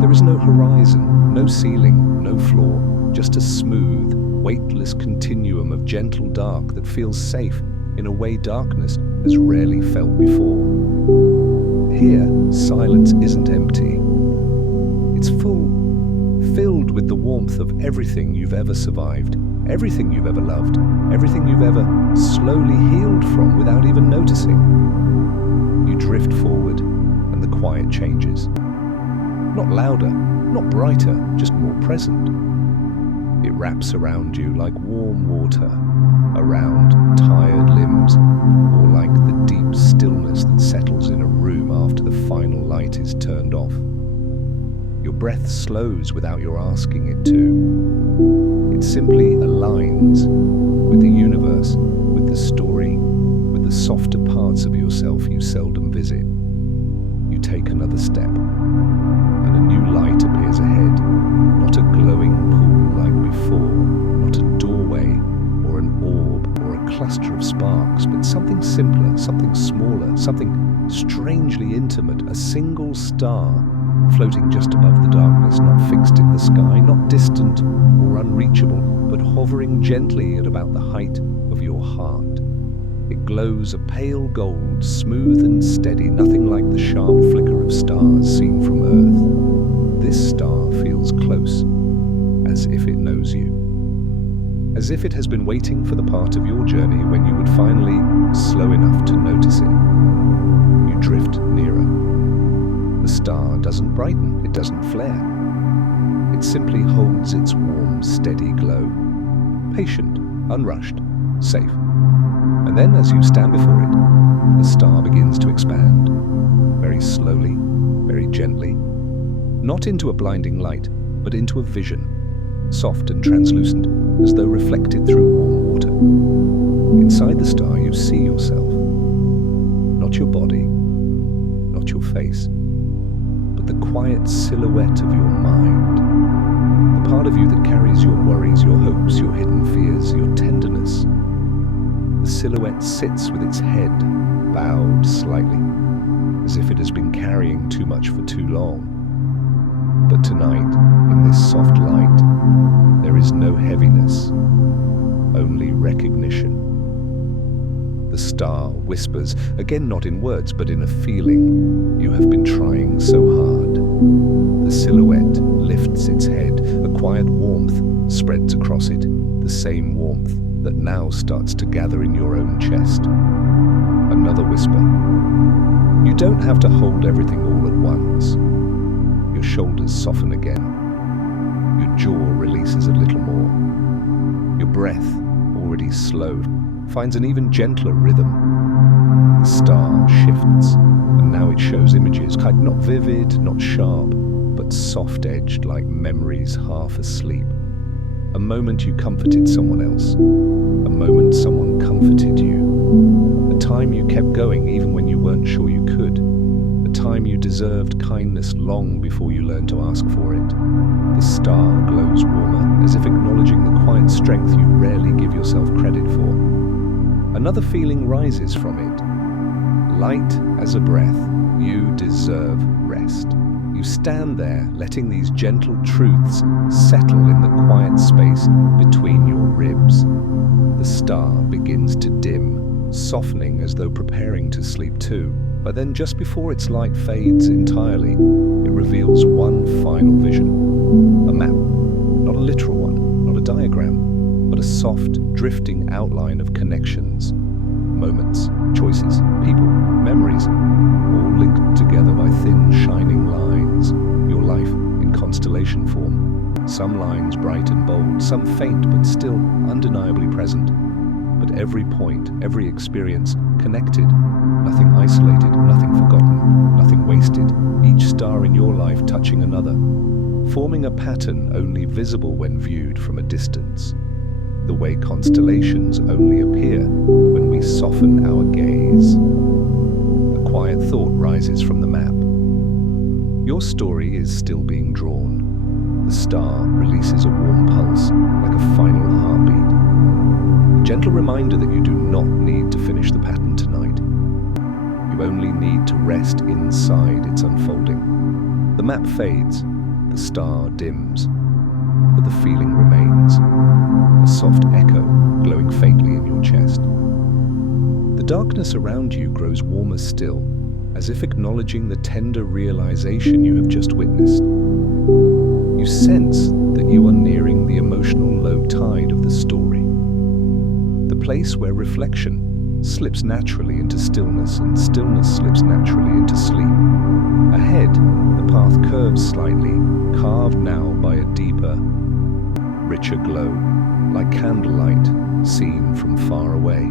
There is no horizon, no ceiling, no floor, just a smooth, weightless continuum of gentle dark that feels safe in a way darkness has rarely felt before. Here, silence isn't empty. It's full, filled with the warmth of everything you've ever survived, everything you've ever loved, everything you've ever slowly healed from without even noticing. You drift forward, and the quiet changes. Not louder, not brighter, just more present. It wraps around you like warm water, around tired limbs, or like the deep stillness that settles in a room after the final light is turned off. Your breath slows without your asking it to. It simply aligns with the universe, with the story, with the softer parts of yourself you seldom visit. You take another step, and a new light appears ahead. Not a glowing pool like before, not a doorway or an orb or a cluster of sparks, but something simpler, something smaller, something strangely intimate, a single star floating just above the darkness, not fixed in the sky, not distant or unreachable, but hovering gently at about the height of your heart. It glows a pale gold, smooth and steady, nothing like the sharp flicker of stars seen from Earth. This star feels close, as if it knows you. as if it has been waiting for the part of your journey when you would finally slow enough to notice it. You drift nearer. The star doesn't brighten, it doesn't flare. It simply holds its warm, steady glow, patient, unrushed, safe. And then, as you stand before it, the star begins to expand, very slowly, very gently, not into a blinding light, but into a vision, soft and translucent, as though reflected through warm water. Inside the star, you see yourself. Not your body, not your face, but the quiet silhouette of your mind. The part of you that carries your worries, your hopes, your hidden fears, your tenderness. The silhouette sits with its head bowed slightly, as if it has been carrying too much for too long. But tonight, in this soft light, there is no heaviness, only recognition. The star whispers, again not in words, but in a feeling. You have been trying so hard. The silhouette lifts its head, a quiet warmth spreads across it, the same warmth that now starts to gather in your own chest. Another whisper. You don't have to hold everything all at once. Your shoulders soften again. Your jaw releases a little more. Your breath, already slowed, finds an even gentler rhythm. The star shifts, and now it shows images, not vivid, not sharp, but soft-edged like memories half asleep. A moment you comforted someone else. A moment someone comforted you. A time you kept going even when you weren't sure you could. A time you deserved kindness long before you learned to ask for it. The star glows warmer, as if acknowledging the quiet strength you rarely give yourself credit for. Another feeling rises from it. Light as a breath, you deserve rest. You stand there, letting these gentle truths settle in the quiet space between your ribs. The star begins to dim, softening as though preparing to sleep too. But then just before its light fades entirely, it reveals one final vision. A map, not a literal one, not a diagram, but a soft, drifting outline of connections, moments, choices, people, memories, all linked together by thin, shining lines, your life in constellation form. Some lines bright and bold, some faint but still undeniably present. But every point, every experience, connected, nothing isolated, nothing forgotten, nothing wasted, each star in your life touching another, forming a pattern only visible when viewed from a distance. The way constellations only appear when we soften our gaze. A quiet thought rises from the map. Your story is still being drawn. The star releases a warm pulse, like a final heartbeat. A gentle reminder that you do not need to finish the pattern tonight. You only need to rest inside its unfolding. The map fades, the star dims, but the feeling remains, a soft echo glowing faintly in your chest. The darkness around you grows warmer still, as if acknowledging the tender realization you have just witnessed. You sense that you are nearing the emotional low tide of the story, the place where reflection slips naturally into stillness and stillness slips naturally into sleep. Ahead, the path curves slightly, carved now by a deeper, richer glow, like candlelight seen from far away.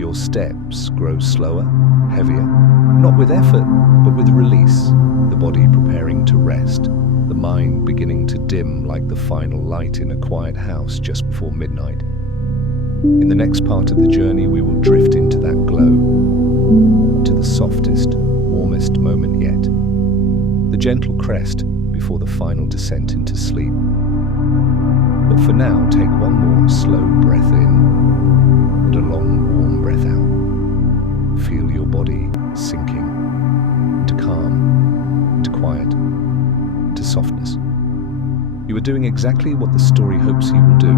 Your steps grow slower, heavier, not with effort, but with release, the body preparing to rest, the mind beginning to dim like the final light in a quiet house just before midnight. In the next part of the journey, we will drift into that glow, to the softest, warmest moment yet, the gentle crest before the final descent into sleep. But for now, take one more slow breath in and a long, warm breath out. Feel your body sinking into calm, into quiet, into softness. You are doing exactly what the story hopes you will do.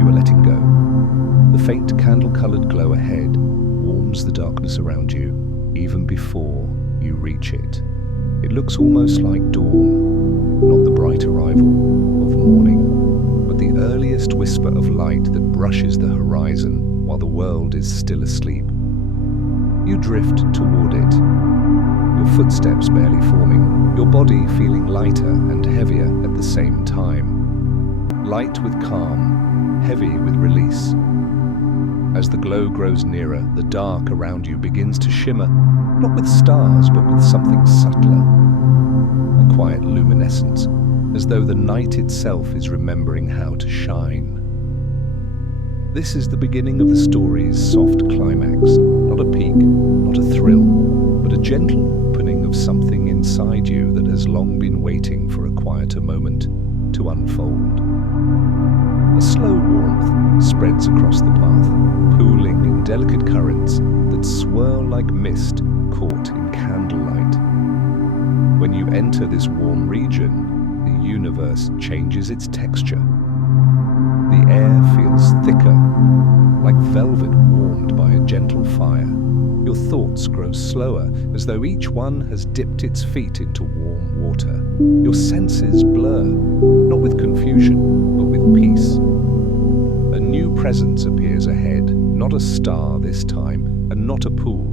You are letting go. The faint candle-colored glow ahead warms the darkness around you even before you reach it. It looks almost like dawn, not the bright arrival of morning, but the earliest whisper of light that brushes the horizon while the world is still asleep. You drift toward it, your footsteps barely forming, your body feeling lighter and heavier at the same time. Light with calm, heavy with release. As the glow grows nearer, the dark around you begins to shimmer, not with stars, but with something subtler. A quiet luminescence, as though the night itself is remembering how to shine. This is the beginning of the story's soft climax, not a peak, not a thrill, but a gentle opening of something inside you that has long been waiting for a quieter moment to unfold. A slow warmth spreads across the path, pooling in delicate currents that swirl like mist caught in candlelight. When you enter this warm region, the universe changes its texture. The air feels thicker, like velvet warmed by a gentle fire. Your thoughts grow slower, as though each one has dipped its feet into warm water. Your senses blur, not with confusion, but with peace. A new presence appears ahead, not a star this time, and not a pool.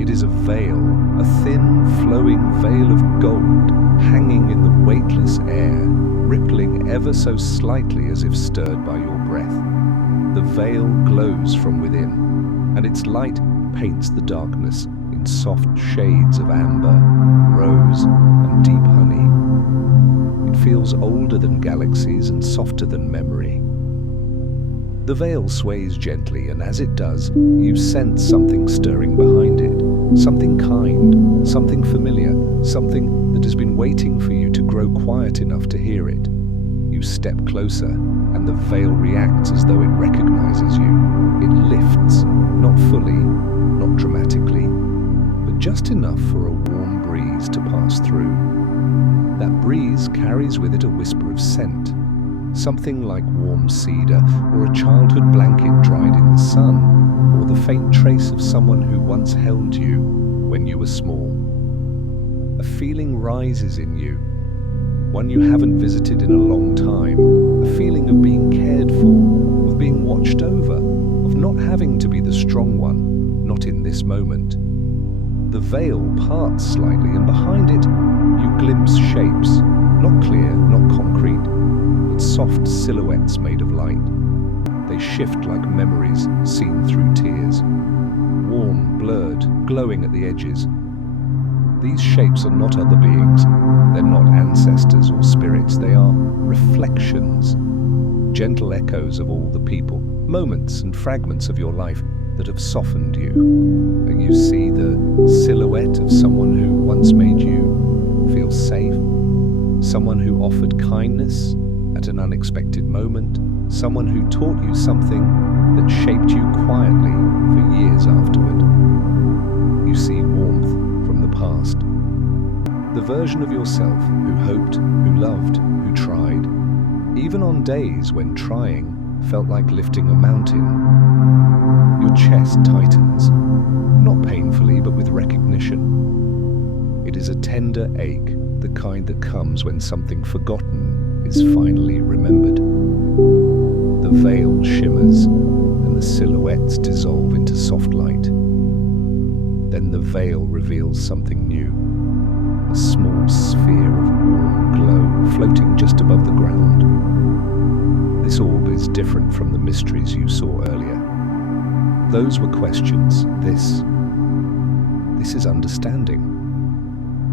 It is a veil, a thin, flowing veil of gold, hanging in the weightless air, rippling ever so slightly as if stirred by your breath. The veil glows from within, and its light paints the darkness in soft shades of amber, rose, and deep honey. It feels older than galaxies and softer than memory. The veil sways gently, and as it does, you sense something stirring behind it. Something kind, something familiar, something that has been waiting for you to grow quiet enough to hear it. You step closer, and the veil reacts as though it recognizes you. It lifts, not fully, not dramatically, but just enough for a warm breeze to pass through. That breeze carries with it a whisper of scent, something like warm cedar or a childhood blanket dried in the sun, or the faint trace of someone who once held you when you were small. A feeling rises in you, one you haven't visited in a long time, a feeling of being cared for, of being watched over, of not having to be the strong one, not in this moment. The veil parts slightly, and behind it you glimpse shapes, not clear, not concrete, but soft silhouettes made of light. They shift like memories seen through tears, warm, blurred, glowing at the edges. These shapes are not other beings. They're not ancestors or spirits. They are reflections, gentle echoes of all the people, moments and fragments of your life that have softened you. And you see the silhouette of someone who once made you feel safe, someone who offered kindness at an unexpected moment, someone who taught you something that shaped you quietly for years afterward. You see warmth from the past. The version of yourself who hoped, who loved, who tried, even on days when trying felt like lifting a mountain. Your chest tightens, not painfully, but with recognition. It is a tender ache, the kind that comes when something forgotten is finally remembered. The veil shimmers, and the silhouettes dissolve into soft light. Then the veil reveals something new, a small sphere of warm glow floating just above the ground. This orb is different from the mysteries you saw earlier. Those were questions. This is understanding.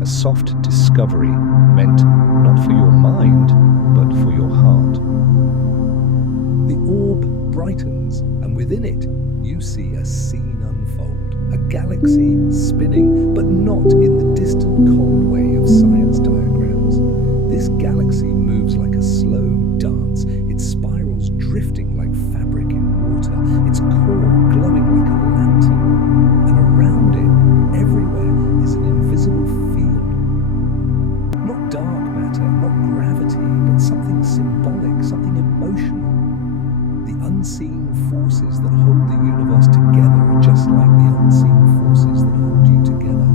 A soft discovery meant not for your mind, but for your heart. The orb brightens, and within it, you see a scene unfold. A galaxy spinning, but not in the distant cold way of science diagrams. This galaxy moves like a slow dance, its spirals drifting like fabric in water, its core glowing like a lantern, and around it, everywhere, is an invisible field. Not dark matter, not gravity, but something symbolic, something emotional. The unseen forces that hold the universe together are just like the unseen forces that hold you together.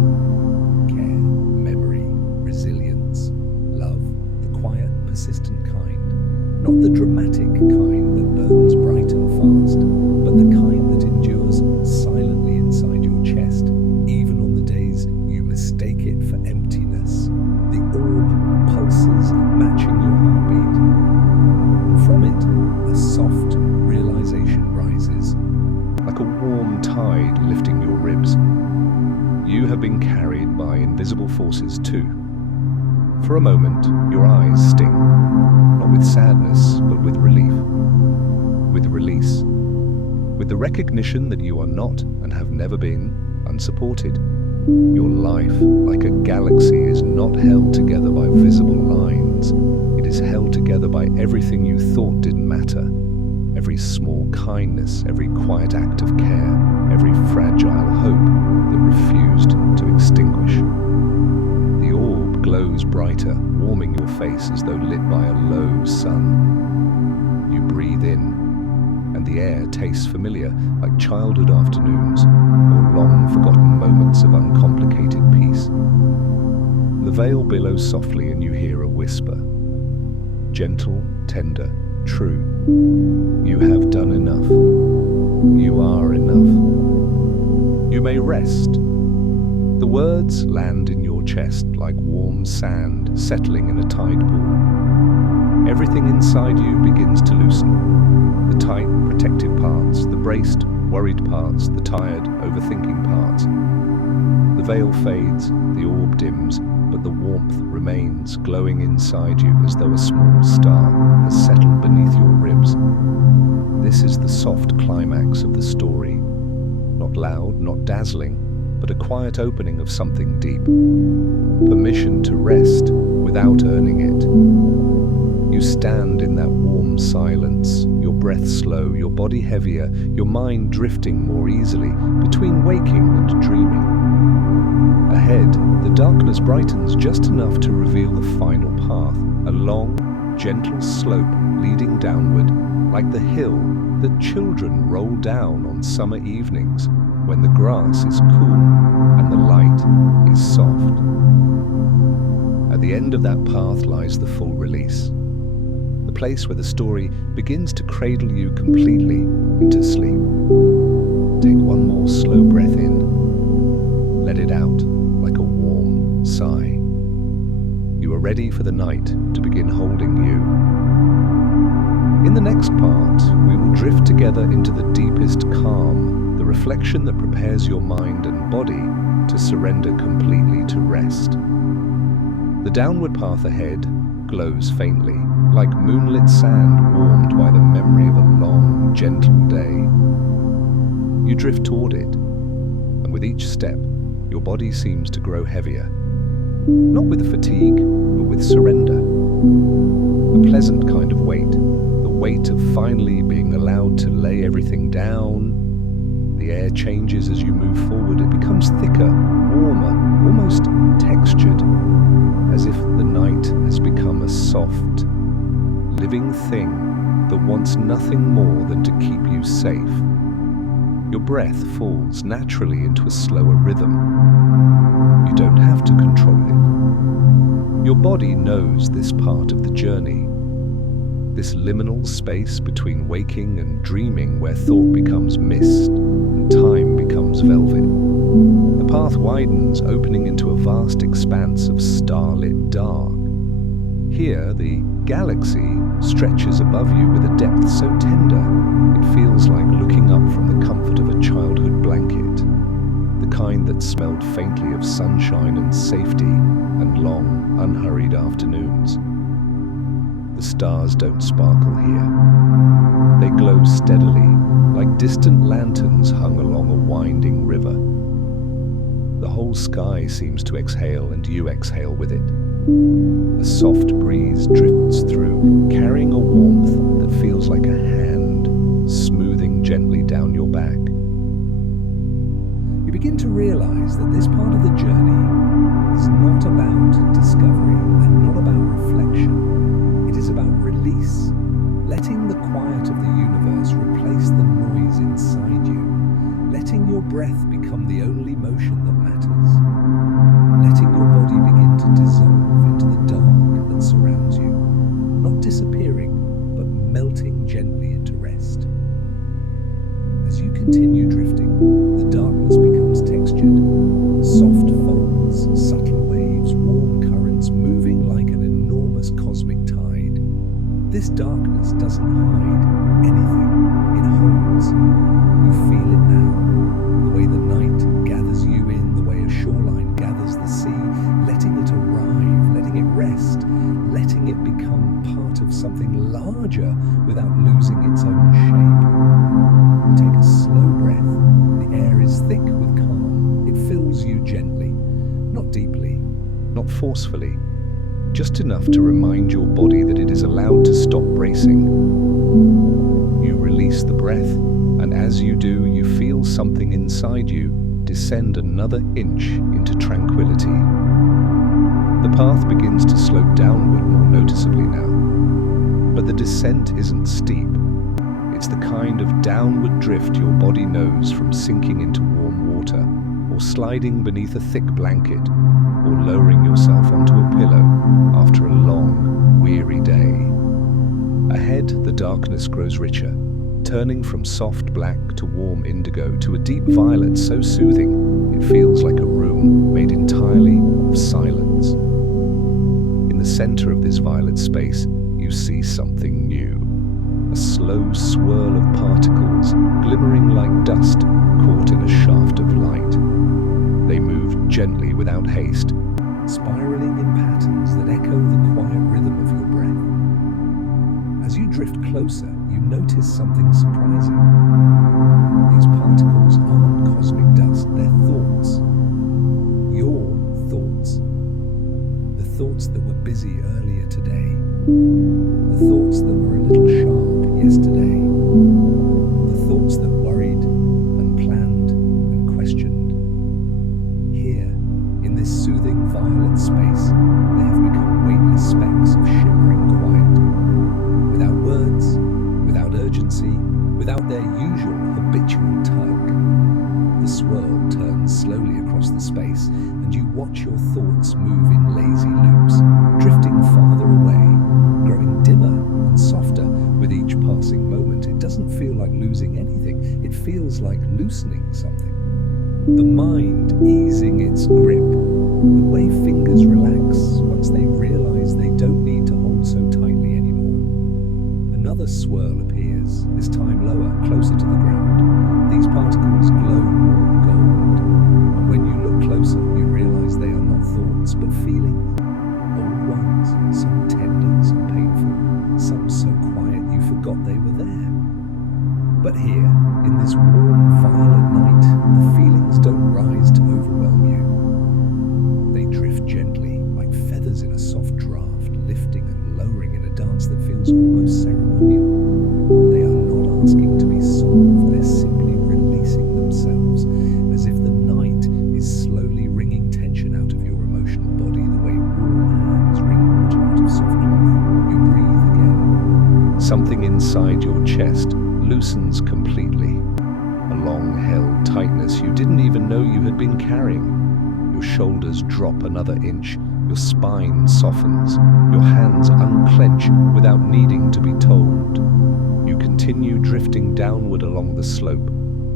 Not the dramatic kind that burns bright and fast, but the kind that endures silently inside your chest, even on the days you mistake it for emptiness. The orb pulses, matching your heartbeat. From it, a soft realization rises, like a warm tide lifting your ribs. You have been carried by invisible forces too. For a moment, your eyes sting, not with sadness, but with relief, with release, with the recognition that you are not and have never been unsupported. Your life, like a galaxy, is not held together by visible lines. It is held together by everything you thought didn't matter. Every small kindness, every quiet act of care, every fragile hope that refused to extinguish. The orb glows brighter, warming your face as though lit by a low sun. You breathe in, and the air tastes familiar, like childhood afternoons or long-forgotten moments of uncomplicated peace. The veil billows softly and you hear a whisper. Gentle, tender, true. You have done enough. You are enough. You may rest. The words land in your chest like warm sand settling in a tide pool. Everything inside you begins to loosen. The tight, protective parts, the braced, worried parts, the tired, overthinking parts. The veil fades, the orb dims, but the warmth remains, glowing inside you as though a small star has settled beneath your ribs. This is the soft climax of the story. Not loud, not dazzling, but a quiet opening of something deep. Permission to rest without earning it. You stand in that warm silence, your breath slow, your body heavier, your mind drifting more easily between waking and dreaming. Ahead, the darkness brightens just enough to reveal the final path, a long, gentle slope leading downward, like the hill that children roll down on summer evenings when the grass is cool and the light is soft. At the end of that path lies the full release, the place where the story begins to cradle you completely into sleep. Take one more slow breath in. Let it out like a warm sigh. You are ready for the night to begin holding you. In the next part, we will drift together into the deepest calm, the reflection that prepares your mind and body to surrender completely to rest. The downward path ahead glows faintly, like moonlit sand warmed by the memory of a long, gentle day. You drift toward it, and with each step, your body seems to grow heavier. Not with fatigue, but with surrender. A pleasant kind of weight, the weight of finally being allowed to lay everything down. The air changes as you move forward. It becomes thicker, warmer, almost textured, as if the night has become a soft, living thing that wants nothing more than to keep you safe. Your breath falls naturally into a slower rhythm. You don't have to control it. Your body knows this part of the journey, this liminal space between waking and dreaming where thought becomes mist and time becomes velvet. The path widens, opening into a vast expanse of starlit dark. Here, the galaxy stretches above you with a depth so tender, it feels like looking up from the comfort of a childhood blanket, the kind that smelled faintly of sunshine and safety and long, unhurried afternoons. The stars don't sparkle here. They glow steadily, like distant lanterns hung along a winding river. The whole sky seems to exhale, and you exhale with it. A soft breeze drifts through, carrying a warmth that feels like a hand smoothing gently down your back. You begin to realize that this part of the journey is not about discovery and not about reflection. It is about release, letting the quiet of the universe replace the noise inside you, letting your breath become the only motion that matters, letting your body begin to dissolve into the dark that surrounds you, not disappearing, but doesn't hide anything. It holds. You feel it now. The way the night gathers you in, the way a shoreline gathers the sea, letting it arrive, letting it rest, letting it become part of something larger without losing its own shape. You take a slow breath. The air is thick with calm. It fills you gently, not deeply, not forcefully, just enough to remind your body that it is allowed to stop bracing. You release the breath, and as you do, you feel something inside you descend another inch into tranquility. The path begins to slope downward more noticeably now, but the descent isn't steep. It's the kind of downward drift your body knows from sinking into warm water, or sliding beneath a thick blanket, or lowering yourself onto a pillow after a long, weary day. Ahead, the darkness grows richer, turning from soft black to warm indigo to a deep violet so soothing it feels like a room made entirely of silence. In the center of this violet space, you see something new. A slow swirl of particles, glimmering like dust caught in a shaft of light. They move gently without haste, spiraling in patterns that echo the quiet rhythm of your breath. As you drift closer, you notice something surprising. These particles aren't cosmic dust, they're thoughts. Your thoughts. The thoughts that were busy earlier today. The thoughts that were a little sharp yesterday. The thoughts that worried and planned and questioned. Here, in this soothing violet space, they have become weightless specks of shimmering quiet. Without words, without urgency, without their usual habitual tug. The swirl turns slowly across the space, and you watch your thoughts move in lazy loops, drifting farther away, growing dimmer and softer with each passing moment. It doesn't feel like losing anything, it feels like loosening something. The mind easing its grip, the way fingers relax once they realize they don't need to hold so tightly anymore. Another swirl appears, this time lower, closer to the ground. These particles glow warm gold, and when you look closer, you realize they are not thoughts, but feelings. Old ones, some tender, some painful, some so quiet you forgot they were there. But here, in this warm, violet night, the feelings don't rise to overwhelm you. They drift gently, like feathers in a soft draft, lifting and lowering in a dance that feels almost ceremonial. They are not asking to be solved, they're simply releasing themselves, as if the night is slowly wringing tension out of your emotional body, the way warm hands wring water out of soft cloth. You breathe again. Something inside your chest loosens completely. A long-held tightness you didn't even know you had been carrying. Your shoulders drop another inch, your spine softens, your hands unclench without needing to be told. You continue drifting downward along the slope.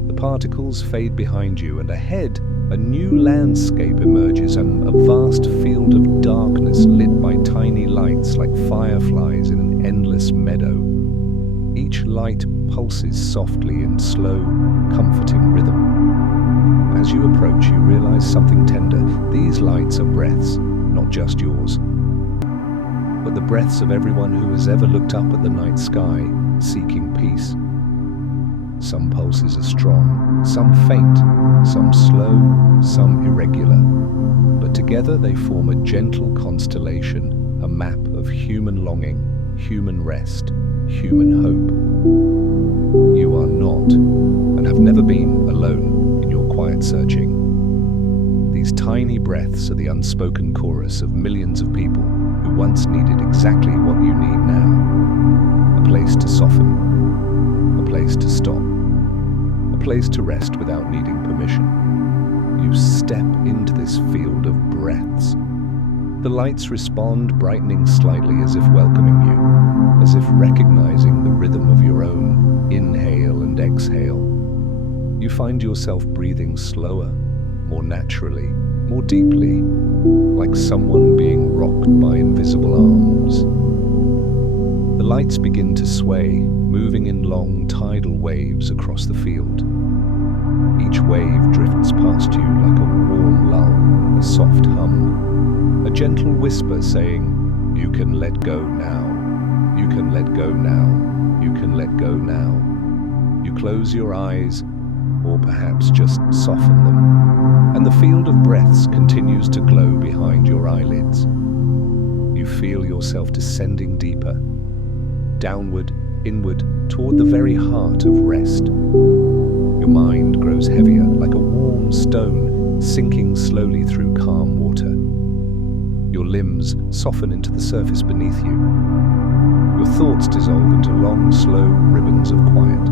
The particles fade behind you, and ahead, a new landscape emerges, and a vast field of darkness lit by tiny lights like fireflies in an endless meadow. Each light pulses softly in slow, comforting rhythm. As you approach, you realize something tender. These lights are breaths, not just yours, but the breaths of everyone who has ever looked up at the night sky, seeking peace. Some pulses are strong, some faint, some slow, some irregular, but together they form a gentle constellation, a map of human longing, human rest, human hope. You are not, and have never been, alone in your quiet searching. These tiny breaths are the unspoken chorus of millions of people who once needed exactly what you need now. A place to soften, a place to stop, a place to rest without needing permission. You step into this field of breaths. The lights respond, brightening slightly as if welcoming you, as if recognizing the rhythm of your own inhale and exhale. You find yourself breathing slower, more naturally, more deeply, like someone being rocked by invisible arms. The The lights begin to sway, moving in long tidal waves across the field. Each wave drifts past you like a warm lull, a soft hum, a gentle whisper saying, "You can let go now, you can let go now, you can let go now." You close your eyes, or perhaps just soften them, and the field of breaths continues to glow behind your eyelids. You feel yourself descending deeper, downward, inward, toward the very heart of rest. Your mind grows heavier, like a warm stone sinking slowly through calm water. Your limbs soften into the surface beneath you. Your thoughts dissolve into long, slow ribbons of quiet.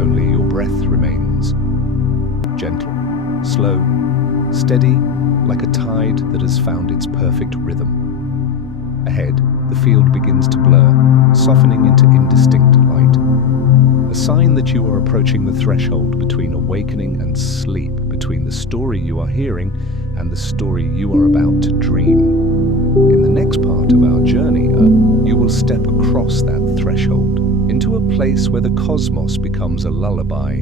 Only your breath remains, gentle, slow, steady, like a tide that has found its perfect rhythm. Ahead, the field begins to blur, softening into indistinct light. A sign that you are approaching the threshold between awakening and sleep, between the story you are hearing and the story you are about to dream. In the next part of our journey, you will step across that threshold into a place where the cosmos becomes a lullaby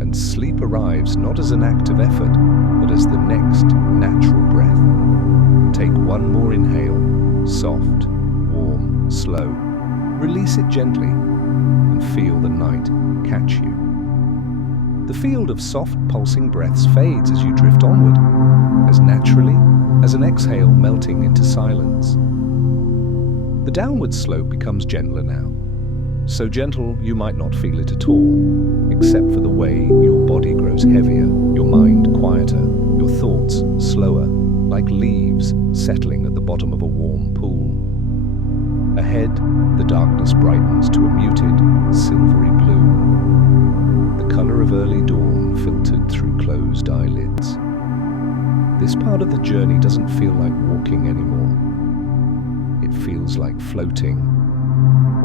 and sleep arrives not as an act of effort, but as the next natural breath. Take one more inhale, soft, warm, slow. Release it gently and feel the night catch you. The field of soft, pulsing breaths fades as you drift onward, as naturally as an exhale melting into silence. The downward slope becomes gentler now, so gentle you might not feel it at all, except for the way your body grows heavier, your mind quieter, your thoughts slower, like leaves settling at the bottom of a warm pool. Ahead, the darkness brightens to a muted, silvery blue, the color of early dawn filtered through closed eyelids. This part of the journey doesn't feel like walking anymore. It feels like floating,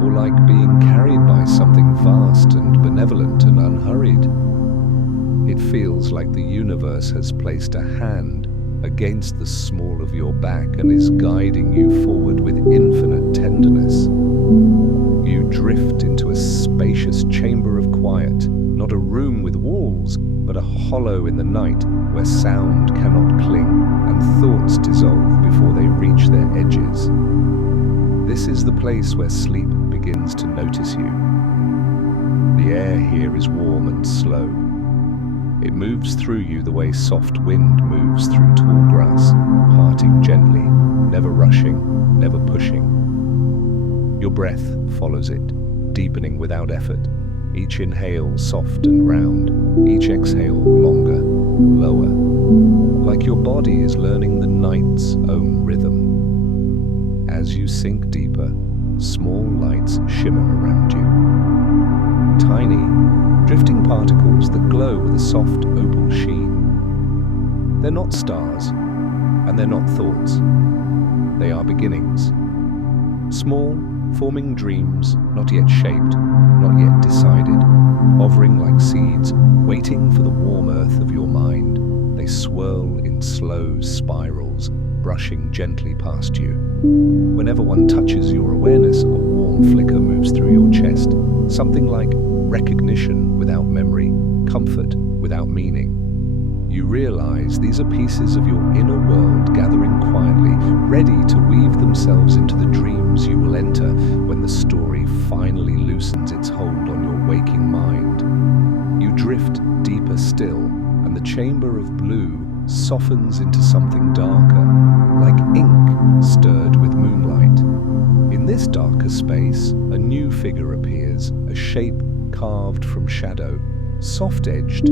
or like being carried by something vast and benevolent and unhurried. It feels like the universe has placed a hand against the small of your back and is guiding you forward with infinite tenderness. You drift into a spacious chamber of quiet, not a room with walls, but a hollow in the night where sound cannot cling and thoughts dissolve before they reach their edges. This is the place where sleep begins to notice you. The air here is warm and slow. It moves through you the way soft wind moves through tall grass, parting gently, never rushing, never pushing. Your breath follows it, deepening without effort. Each inhale soft and round, each exhale longer, lower, like your body is learning the night's own rhythm. As you sink deeper, small lights shimmer around you. Tiny, drifting particles that glow with a soft opal sheen. They're not stars, and they're not thoughts. They are beginnings. Small, forming dreams, not yet shaped, not yet decided, hovering like seeds, waiting for the warm earth of your mind. They swirl in slow spirals, brushing gently past you. Whenever one touches your awareness, a warm flicker moves through your chest, something like recognition without memory, comfort without meaning. You realize these are pieces of your inner world gathering quietly, ready to weave themselves into the dreams you will enter when the story finally loosens its hold on your waking mind. You drift deeper still, and the chamber of blue softens into something darker, like ink stirred with moonlight. In this darker space, a new figure appears, a shape carved from shadow, soft-edged,